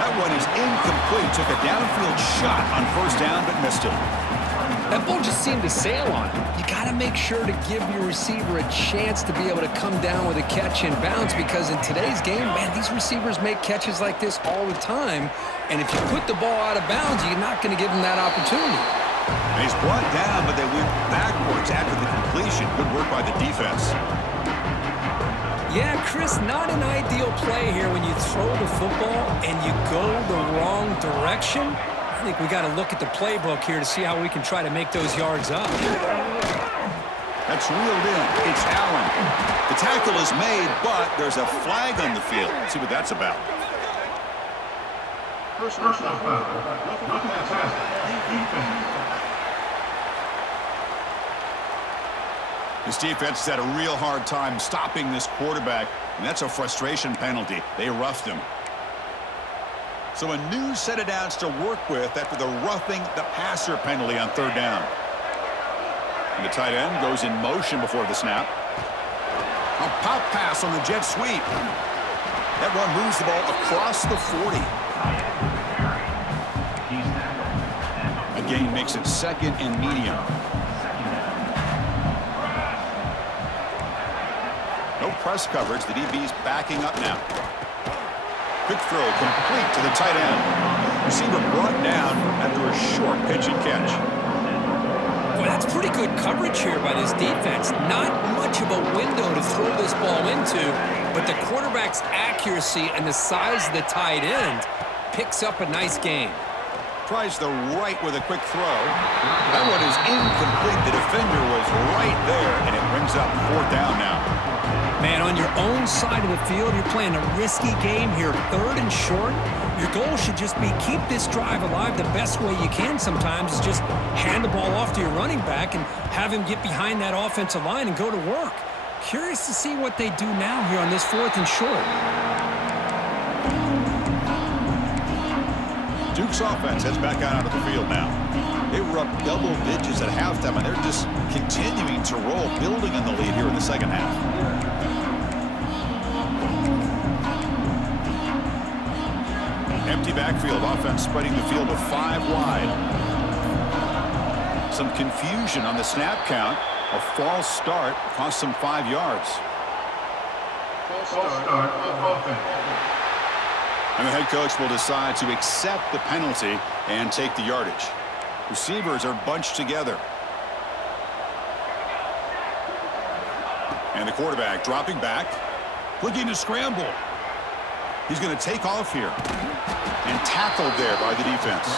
That one is incomplete. Took a downfield shot on first down, but missed it. That ball just seemed to sail on him. You got to make sure to give your receiver a chance to be able to come down with a catch and bounce, because in today's game, man, these receivers make catches like this all the time. And if you put the ball out of bounds, you're not going to give them that opportunity. And he's brought down, but they went backwards after the completion. Good work by the defense. Yeah, Chris, not an ideal play here when you throw the football and you go the wrong direction. I think we got to look at the playbook here to see how we can try to make those yards up. That's reeled in. It's Allen. The tackle is made, but there's a flag on the field. Let's see what that's about. This defense has had a real hard time stopping this quarterback, and that's a frustration penalty. They roughed him. So a new set of downs to work with after the roughing the passer penalty on third down. And the tight end goes in motion before the snap. A pop pass on the jet sweep. That run moves the ball across the 40. A gain makes it second and medium. No press coverage. The DB's backing up now. Quick throw complete to the tight end. Receiver brought down after a short pitch and catch. Boy, that's pretty good coverage here by this defense. Not much of a window to throw this ball into, but the quarterback's accuracy and the size of the tight end picks up a nice gain. Tries the right with a quick throw. That one is incomplete. The defender was right there, and it brings up fourth down now. Man, on your own side of the field, you're playing a risky game here, third and short. Your goal should just be keep this drive alive the best way you can sometimes is just hand the ball off to your running back and have him get behind that offensive line and go to work. Curious to see what they do now here on this fourth and short. Duke's offense heads back out onto the field now. They were up double digits at halftime, and they're just continuing to roll, building on the lead here in the second half. Empty backfield, offense spreading the field to 5 wide. Some confusion on the snap count. A false start cost them 5 yards. False start of offense. And the head coach will decide to accept the penalty and take the yardage. Receivers are bunched together. And the quarterback dropping back, looking to scramble. He's going to take off here. And tackled there by the defense.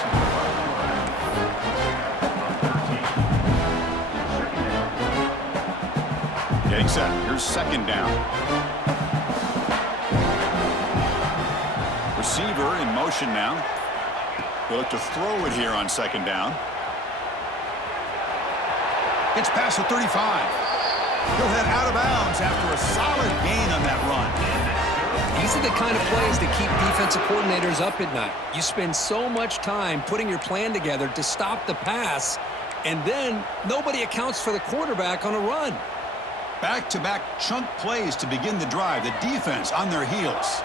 Getting set. Here's second down. Receiver in motion now. He'll look to throw it here on second down. Gets past the 35. He'll head out of bounds after a solid gain on that run. These are the kind of plays that keep defensive coordinators up at night. You spend so much time putting your plan together to stop the pass, and then nobody accounts for the quarterback on a run. Back-to-back chunk plays to begin the drive. The defense on their heels.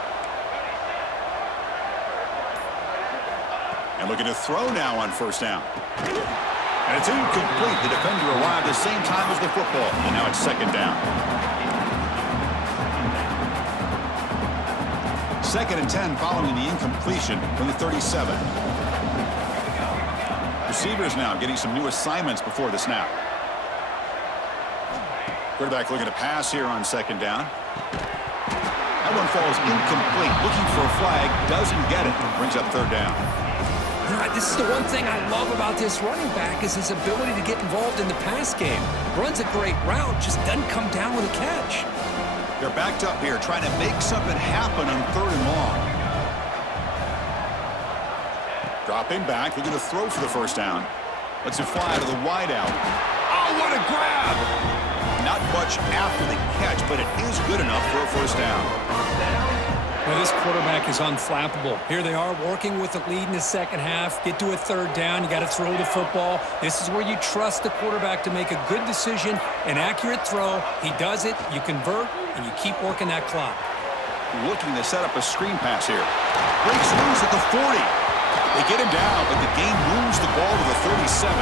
And looking to throw now on first down. And it's incomplete. The defender arrived the same time as the football. And now it's second down. Second and 10 following the incompletion from the 37. Receivers now getting some new assignments before the snap. Quarterback looking to pass here on second down. That one falls incomplete. Looking for a flag. Doesn't get it. Brings up third down. This is the one thing I love about this running back is his ability to get involved in the pass game. Runs a great route, just doesn't come down with a catch. They're backed up here trying to make something happen on third and long. Dropping back, looking to throw for the first down. Lets it fly to the wideout. Oh, what a grab! Not much after the catch, but it is good enough for a first down. Well, this quarterback is unflappable. Here they are working with the lead in the second half. Get to a third down. You got to throw the football. This is where you trust the quarterback to make a good decision, an accurate throw. He does it. You convert, and you keep working that clock. Looking to set up a screen pass here. Breaks loose at the 40. They get him down, but the game moves the ball to the 37.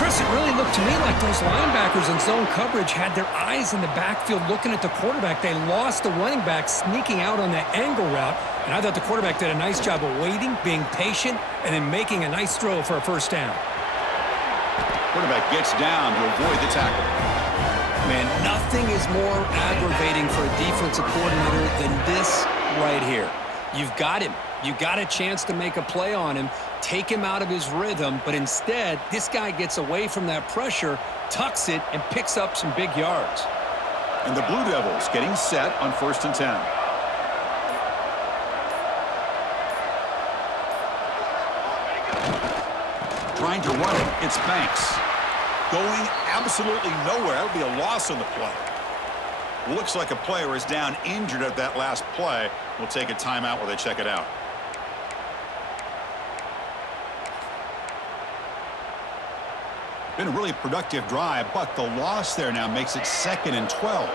Chris, it really looked to me like those linebackers in zone coverage had their eyes in the backfield looking at the quarterback. They lost the running back sneaking out on that angle route, and I thought the quarterback did a nice job of waiting, being patient, and then making a nice throw for a first down. Quarterback gets down to avoid the tackle. Man, nothing is more aggravating for a defensive coordinator than this right here. You've got him. You got a chance to make a play on him, take him out of his rhythm, but instead, this guy gets away from that pressure, tucks it, and picks up some big yards. And the Blue Devils getting set on first and 10. Trying to run it, it's Banks. Going absolutely nowhere. That would be a loss on the play. Looks like a player is down injured at that last play. We'll take a timeout while they check it out. Been a really productive drive, but the loss there now makes it 2nd and 12.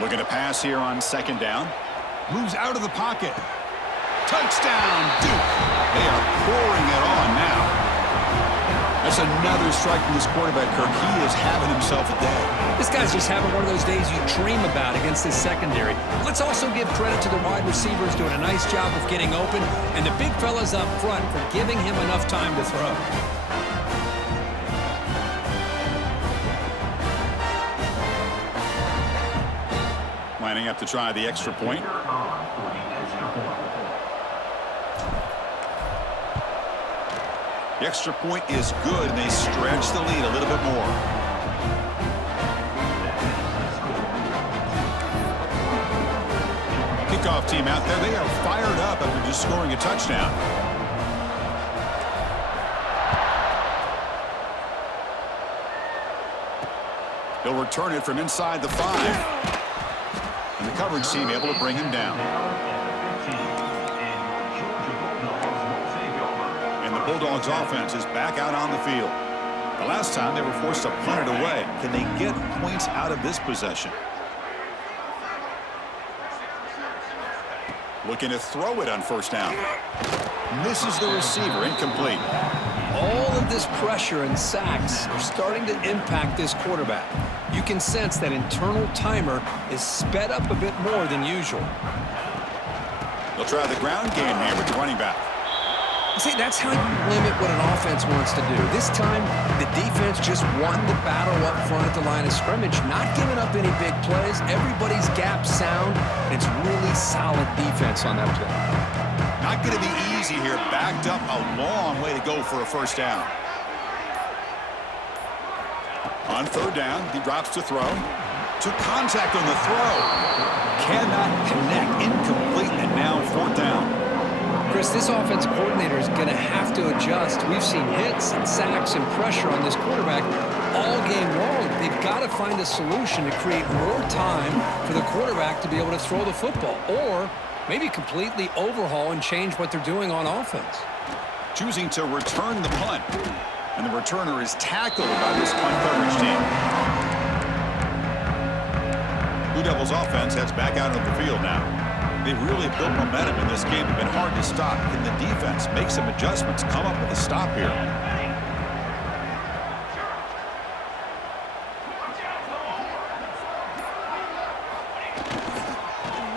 Looking to pass here on 2nd down. Moves out of the pocket. Touchdown, Duke. They are pouring it on now. That's another strike from this quarterback, Kirk. He is having himself a day. This guy's just having one of those days you dream about against this secondary. Let's also give credit to the wide receivers doing a nice job of getting open, and the big fellas up front for giving him enough time to throw. Lining up to try the extra point. The extra point is good, and they stretch the lead a little bit more. Kickoff team out there. They are fired up after just scoring a touchdown. He'll return it from inside the 5. And the coverage team able to bring him down. And the Bulldogs offense is back out on the field. The last time they were forced to punt it away. Can they get points out of this possession? Looking to throw it on 1st down. Misses the receiver, incomplete. All of this pressure and sacks are starting to impact this quarterback. You can sense that internal timer is sped up a bit more than usual. They'll try the ground game here with the running back. See, that's how you limit what an offense wants to do. This time, the defense just won the battle up front at the line of scrimmage, not giving up any big plays. Everybody's gap sound, and it's really solid defense on that play. Not going to be easy here. Backed up a long way to go for a 1st down. On 3rd down, he drops to throw. To contact on the throw. Cannot connect. Incomplete, and now 4th down. Chris, this offensive coordinator is going to have to adjust. We've seen hits and sacks and pressure on this quarterback all game long. They've got to find a solution to create more time for the quarterback to be able to throw the football, or maybe completely overhaul and change what they're doing on offense. Choosing to return the punt. And the returner is tackled by this punt coverage team. Blue Devils offense heads back out of the field now. They've really built momentum in this game. It's been hard to stop. Can the defense make some adjustments, come up with a stop here?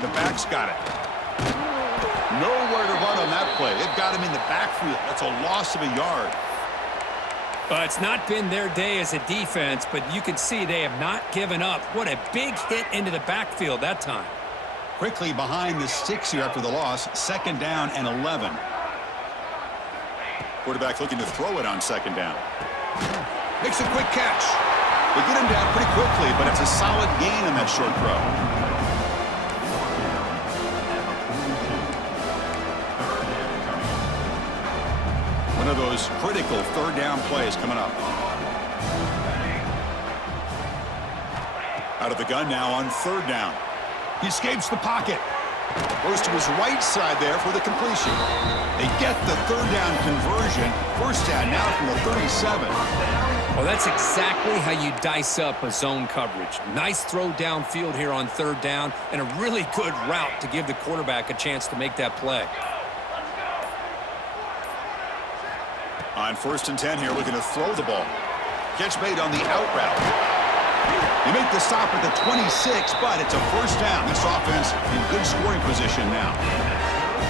The back's got it. Nowhere to run on that play. They've got him in the backfield. That's a loss of a yard. It's not been their day as a defense, but you can see they have not given up. What a big hit into the backfield that time. Quickly behind the 6 here after the loss. 2nd down and 11. Quarterback looking to throw it on 2nd down. Makes a quick catch. They get him down pretty quickly, but it's a solid gain on that short throw. One of those critical 3rd down plays coming up. Out of the gun now on 3rd down. He escapes the pocket. Goes to his right side there for the completion. They get the 3rd down conversion. 1st down now from the 37. Well, that's exactly how you dice up a zone coverage. Nice throw downfield here on 3rd down, and a really good route to give the quarterback a chance to make that play. On 1st and 10 here, looking to throw the ball. Catch made on the out route. They make the stop at the 26, but it's a 1st down. This offense in good scoring position now.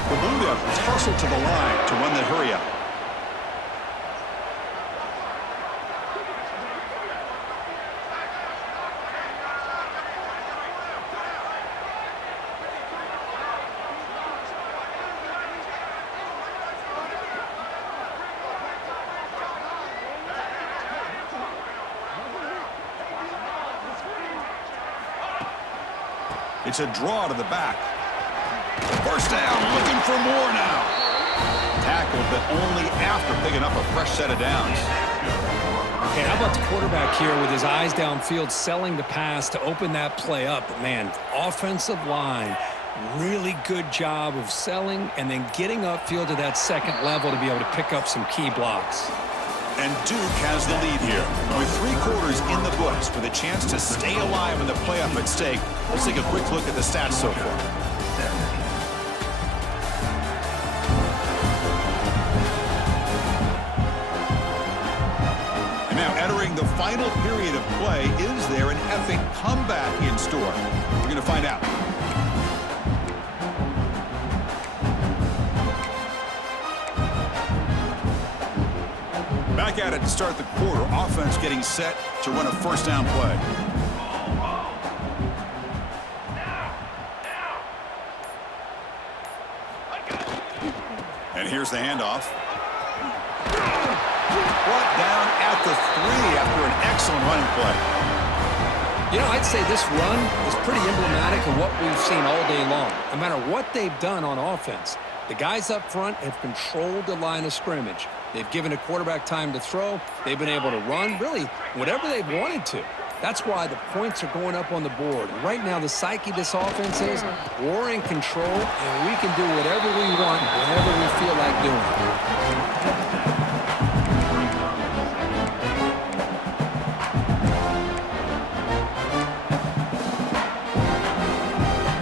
The Blue Devils tussle to the line to run the hurry up. It's a draw to the back. 1st down, looking for more now. Tackled, but only after picking up a fresh set of downs. Okay, how about the quarterback here with his eyes downfield, selling the pass to open that play up? Man, offensive line Really good job of selling and then getting upfield to that second level to be able to pick up some key blocks. And Duke has the lead here. With 3 quarters in the books with a chance to stay alive in the playoff at stake, let's take a quick look at the stats so far. And now entering the final period of play, is there an epic comeback in store? We're going to find out. Back at it to start the quarter. Offense getting set to run a first down play. And here's the handoff. Brought down at the 3 after an excellent running play. You know, I'd say this run is pretty emblematic of what we've seen all day long. No matter what they've done on offense, the guys up front have controlled the line of scrimmage. They've given a quarterback time to throw. They've been able to run, really, whatever they've wanted to. That's why the points are going up on the board. And right now, the psyche of this offense is we're in control, and we can do whatever we want, whenever we feel like doing it.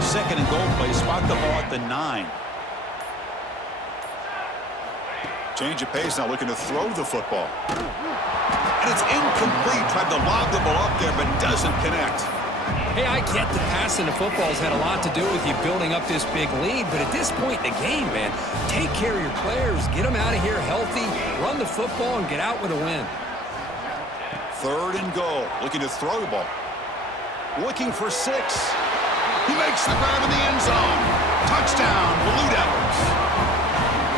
Second and goal play, spot the ball at the 9. Change of pace, now looking to throw the football. And it's incomplete. Tried to lob the ball up there, but doesn't connect. Hey, I get the passing the football's had a lot to do with you building up this big lead, but at this point in the game, man, take care of your players. Get them out of here healthy, run the football, and get out with a win. Third and goal, looking to throw the ball. Looking for 6. He makes the grab in the end zone. Touchdown, Blue Devils.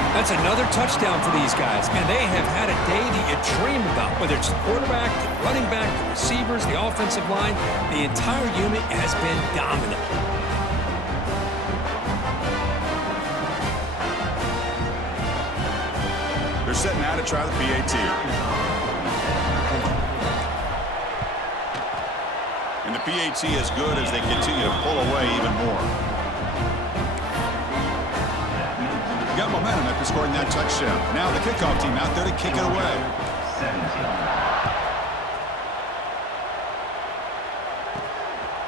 That's another touchdown for these guys. Man, they have had a day that you dream about, whether it's the quarterback, the running back, the receivers, the offensive line. The entire unit has been dominant. They're setting out to try the PAT. And the PAT is good as they continue to pull away even more. Got momentum after scoring that touchdown. Now the kickoff team out there to kick it away.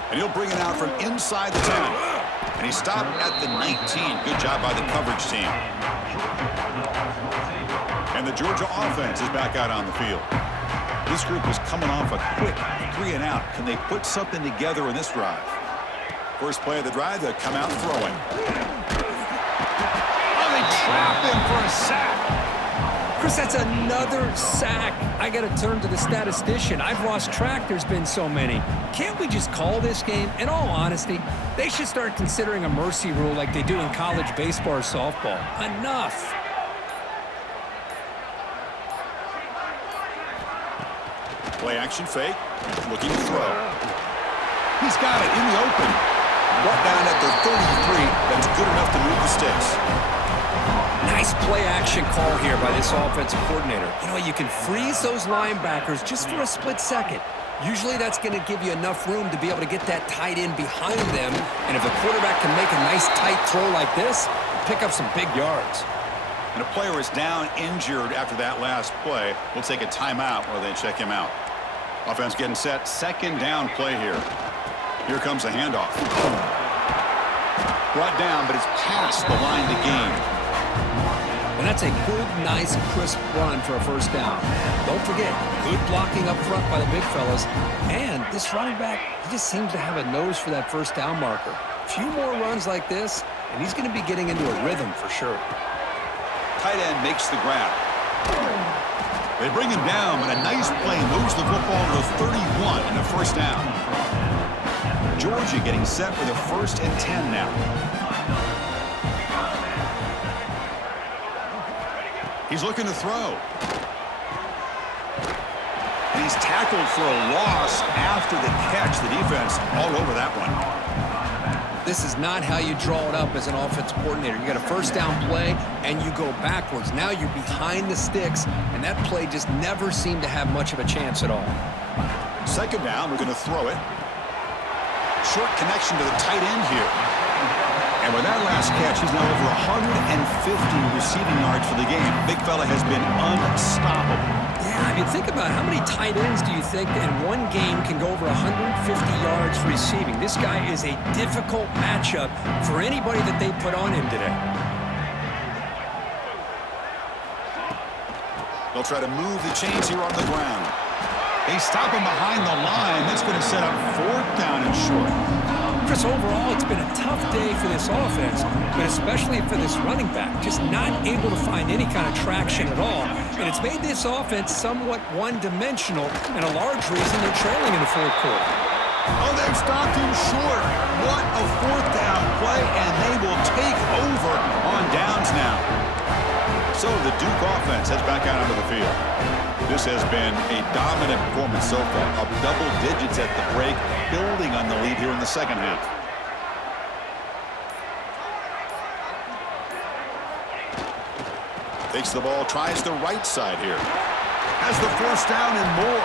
And he'll bring it out from inside the 10. And he stopped at the 19. Good job by the coverage team. And the Georgia offense is back out on the field. This group is coming off a quick 3 and out. Can they put something together in this drive? First play of the drive, they'll come out throwing. Trap him for a sack. Chris, that's another sack. I got to turn to the statistician. I've lost track. There's been so many. Can't we just call this game? In all honesty, they should start considering a mercy rule like they do in college baseball or softball. Enough. Play action fake. Looking to throw. He's got it in the open. Brought down at the 33. That's good enough to move the sticks. Nice play-action call here by this offensive coordinator. You know, you can freeze those linebackers just for a split second. Usually that's going to give you enough room to be able to get that tight end behind them. And if the quarterback can make a nice tight throw like this, pick up some big yards. And a player is down injured after that last play. We'll take a timeout while they check him out. Offense getting set. Second down play here. Here comes the handoff. Brought down, but it's past the line to gain. And that's a good, nice, crisp run for a first down. Don't forget, good blocking up front by the big fellas. And this running back, he just seems to have a nose for that first down marker. A few more runs like this, and he's going to be getting into a rhythm for sure. Tight end makes the grab. They bring him down, but a nice play moves the football to the 31 and a first down. Georgia getting set for the 1st and 10 now. He's looking to throw. And he's tackled for a loss after the catch. The defense all over that one. This is not how you draw it up as an offensive coordinator. You got a first down play, and you go backwards. Now you're behind the sticks, and that play just never seemed to have much of a chance at all. Second down, we're going to throw it. Short connection to the tight end here. And with that last catch, he's now over 150 receiving yards for the game. Big fella has been unstoppable. Yeah, I mean, think about how many tight ends do you think in one game can go over 150 yards receiving? This guy is a difficult matchup for anybody that they put on him today. They'll try to move the chains here on the ground. They stop him behind the line. That's going to set up 4th down and short. Chris, overall, it's been a tough day for this offense, but especially for this running back. Just not able to find any kind of traction at all. And it's made this offense somewhat one-dimensional, and a large reason they're trailing in the 4th quarter. Oh, they've stopped him short. What a 4th down play, and they will take over on downs now. So the Duke offense heads back out onto the field. This has been a dominant performance so far, up double digits at the break, building on the lead here in the second half. Takes the ball, tries the right side here. Has the 1st down and more.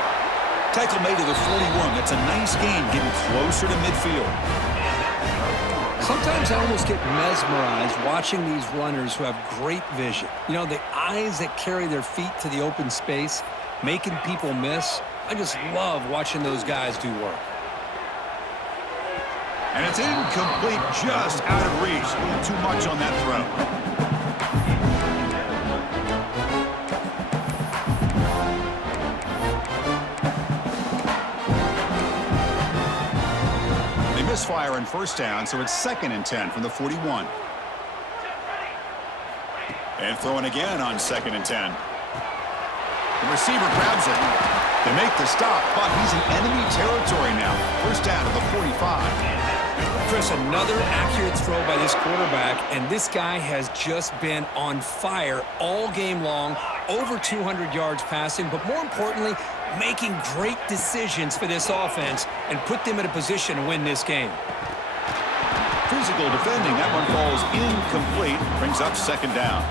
Tackle made to the 41. That's a nice gain, getting closer to midfield. Sometimes I almost get mesmerized watching these runners who have great vision. You know, the eyes that carry their feet to the open space, making people miss. I just love watching those guys do work. And it's incomplete, just out of reach. A little too much on that throw. Misfire on 1st down, so it's 2nd and 10 from the 41. And throwing again on 2nd and 10. The receiver grabs it. They make the stop, but he's in enemy territory now. 1st down to the 45. Chris, another accurate throw by this quarterback, and this guy has just been on fire all game long, over 200 yards passing, but more importantly, making great decisions for this offense and put them in a position to win this game. Physical defending. That one falls incomplete. Brings up 2nd down.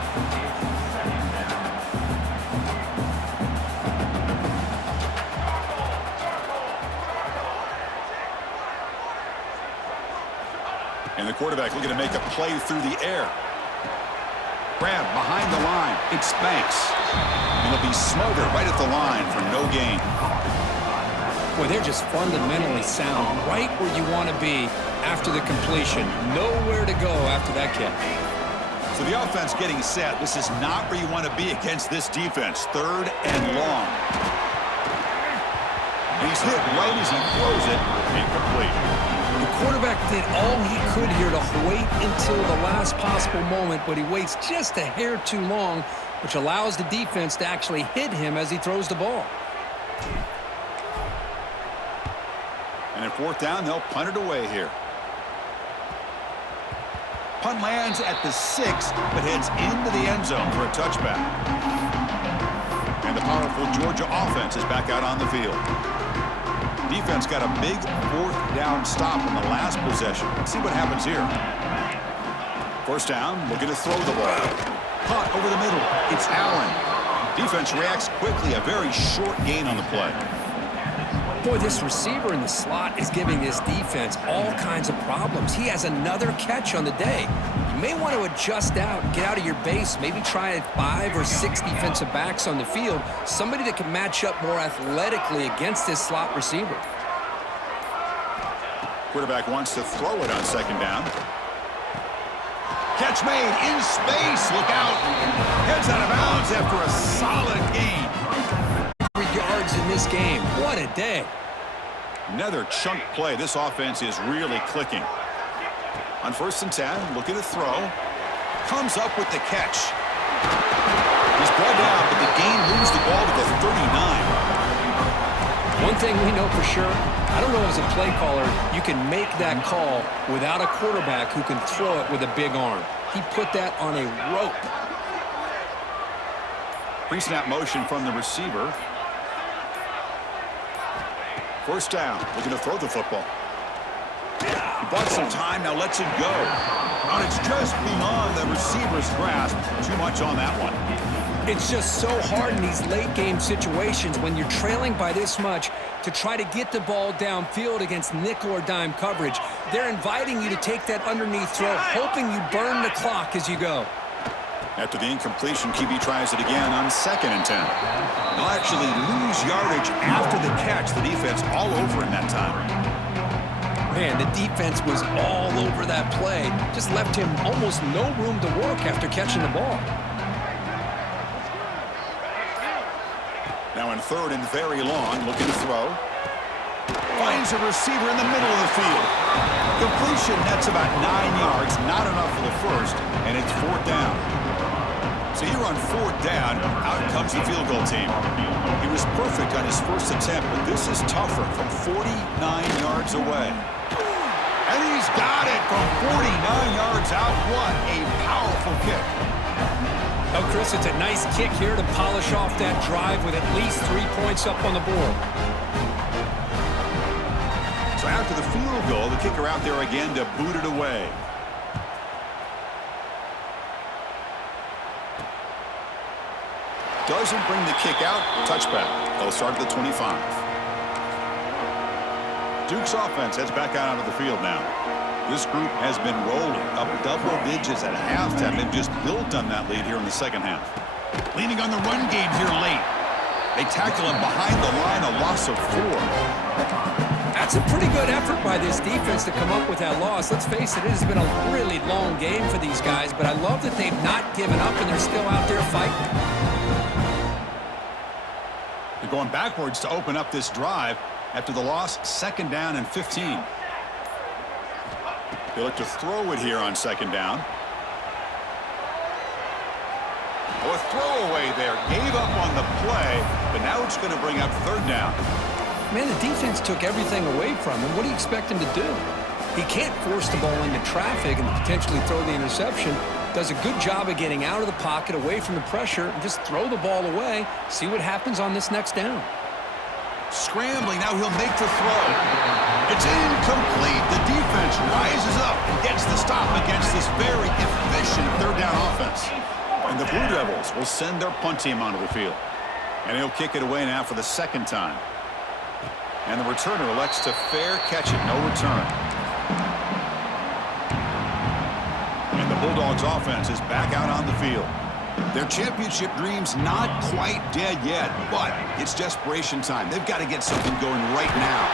And the quarterback looking to make a play through the air. Grab behind the line. It's Banks. And he'll be smothered right at the line for no gain. Boy, they're just fundamentally sound, right where you want to be after the completion. Nowhere to go after that catch. So the offense getting set. This is not where you want to be against this defense. 3rd and long. And he's hit right as he throws it. Incomplete. The quarterback did all he could here to wait until the last possible moment, but he waits just a hair too long, which allows the defense to actually hit him as he throws the ball. And at 4th down, they'll punt it away here. Punt lands at the 6, but heads into the end zone for a touchback. And the powerful Georgia offense is back out on the field. Defense got a big 4th down stop in the last possession. Let's see what happens here. 1st down, looking to throw the ball. Caught over the middle. It's Allen. Defense reacts quickly. A very short gain on the play. Boy, this receiver in the slot is giving this defense all kinds of problems. He has another catch on the day. You may want to adjust out, get out of your base, maybe try 5 or 6 defensive backs on the field, somebody that can match up more athletically against this slot receiver. Quarterback wants to throw it on 2nd down. Catch made in space. Look out. Heads out of bounds after a solid gain. Yards in this game. What a day. Another chunk play. This offense is really clicking. On 1st and 10, looking to throw. Comes up with the catch. He's brought down, but the gain moves the ball to the 39. One thing we know for sure, I don't know as a play caller, you can make that call without a quarterback who can throw it with a big arm. He put that on a rope. Pre-snap motion from the receiver. 1st down, looking to throw the football. He bought some time, now lets it go. And it's just beyond the receiver's grasp. Too much on that one. It's just so hard in these late-game situations when you're trailing by this much to try to get the ball downfield against nickel or dime coverage. They're inviting you to take that underneath throw, hoping you burn the clock as you go. After the incompletion, QB tries it again on 2nd and 10. They'll actually lose yardage after the catch. The defense all over in that time. Man, the defense was all over that play. Just left him almost no room to work after catching the ball. Now in 3rd and very long, looking to throw. Finds a receiver in the middle of the field. Completion nets about 9 yards, not enough for the first, and it's 4th down. So here on 4th down, out comes the field goal team. He was perfect on his first attempt, but this is tougher from 49 yards away. And he's got it from 49 yards out. What a powerful kick. Oh, Chris, it's a nice kick here to polish off that drive with at least 3 points up on the board. So after the field goal, the kicker out there again to boot it away. Doesn't bring the kick out. Touchback. They'll start at the 25. Duke's offense heads back out onto the field now. This group has been rolling up double digits at halftime. They've just built on that lead here in the second half. Leaning on the run game here late. They tackle him behind the line, a loss of 4. That's a pretty good effort by this defense to come up with that loss. Let's face it, it has been a really long game for these guys, but I love that they've not given up and they're still out there fighting. They're going backwards to open up this drive after the loss, 2nd down and 15. They look to throw it here on 2nd down. Oh, a throwaway there. Gave up on the play, but now it's going to bring up 3rd down. Man, the defense took everything away from him. What do you expect him to do? He can't force the ball into traffic and potentially throw the interception. Does a good job of getting out of the pocket, away from the pressure, and just throw the ball away. See what happens on this next down. Scrambling, now he'll make the throw. It's incomplete. The defense rises up and gets the stop against this very efficient 3rd down offense. And the Blue Devils will send their punt team onto the field. And he'll kick it away now for the 2nd time. And the returner elects to fair catch it, no return. And the Bulldogs offense is back out on the field. Their championship dream's not quite dead yet, but it's desperation time. They've got to get something going right now.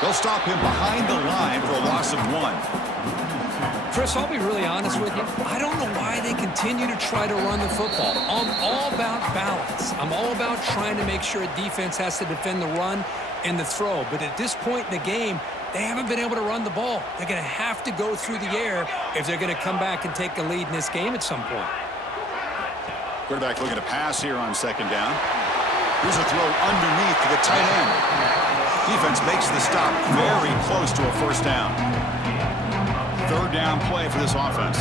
They'll stop him behind the line for a loss of 1. Chris, I'll be really honest with you. I don't know why they continue to try to run the football. I'm all about balance. I'm all about trying to make sure a defense has to defend the run and the throw. But at this point in the game, they haven't been able to run the ball. They're going to have to go through the air if they're going to come back and take the lead in this game at some point. Quarterback looking to pass here on 2nd down. Here's a throw underneath to the tight end. Defense makes the stop very close to a 1st down. 3rd down play for this offense.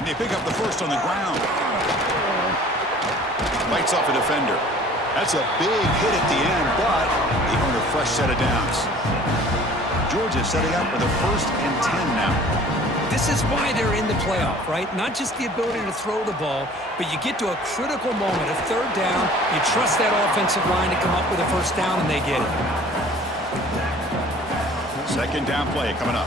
Can they pick up the first on the ground? Bites off a defender. That's a big hit at the end, but they earn a fresh set of downs. Georgia setting up for the 1st and 10 now. This is why they're in the playoff, right? Not just the ability to throw the ball, but you get to a critical moment, a 3rd down. You trust that offensive line to come up with a 1st down, and they get it. 2nd down play coming up.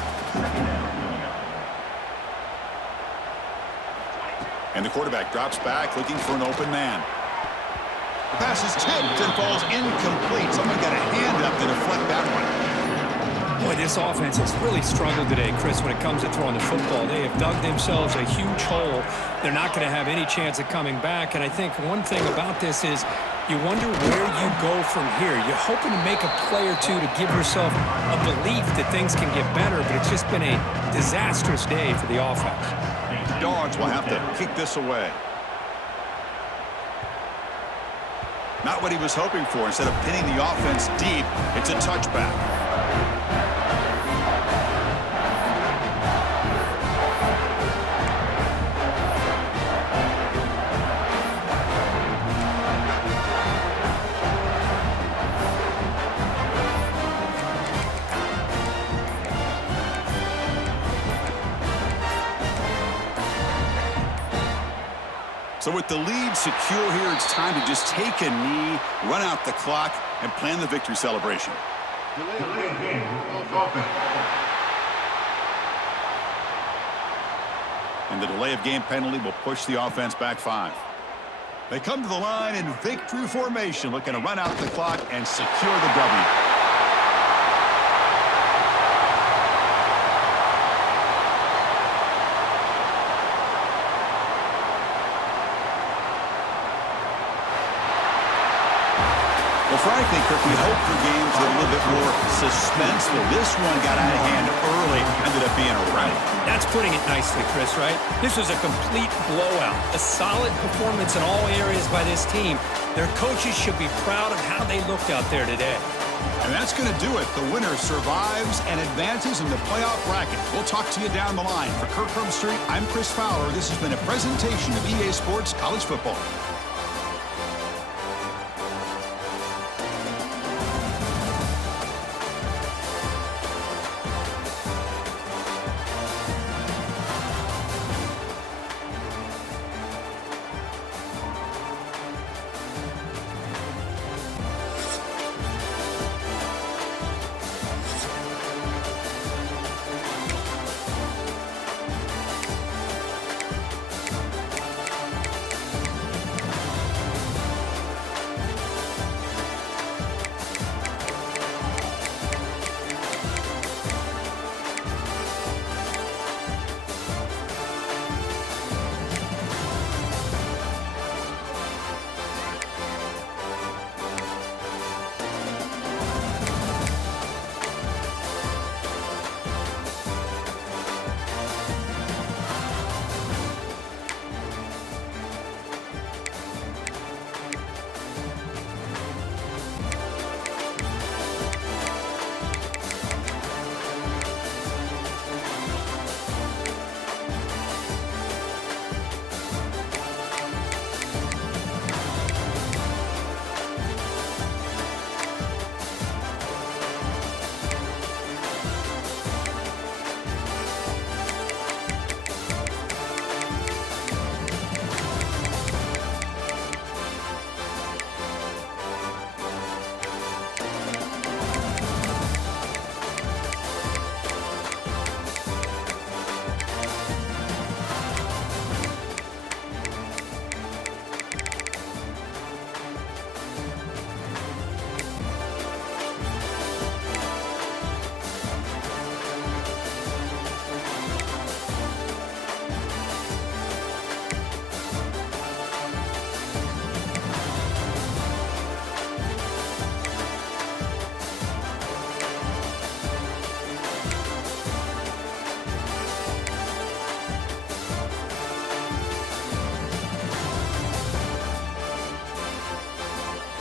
And the quarterback drops back, looking for an open man. The pass is tipped and falls incomplete. Someone got a hand up to deflect that one. Boy, this offense has really struggled today, Chris, when it comes to throwing the football. They have dug themselves a huge hole. They're not going to have any chance of coming back. And I think one thing about this is you wonder where you go from here. You're hoping to make a play or two to give yourself a belief that things can get better, but it's just been a disastrous day for the offense. Dogs will have to kick this away. Not what he was hoping for. Instead of pinning the offense deep, it's a touchback. So with the lead secure here, it's time to just take a knee, run out the clock, and plan the victory celebration. Delay of game. Offense. And the delay of game penalty will push the offense back 5. They come to the line in victory formation, looking to run out the clock and secure the W. Well, frankly, Kirk, we hope for games that are a little bit more suspenseful. This one got out of hand early, ended up being a wreck. That's putting it nicely, Chris, right? This was a complete blowout. A solid performance in all areas by this team. Their coaches should be proud of how they looked out there today. And that's going to do it. The winner survives and advances in the playoff bracket. We'll talk to you down the line. For Kirk Herbstreit, I'm Chris Fowler. This has been a presentation of EA Sports College Football.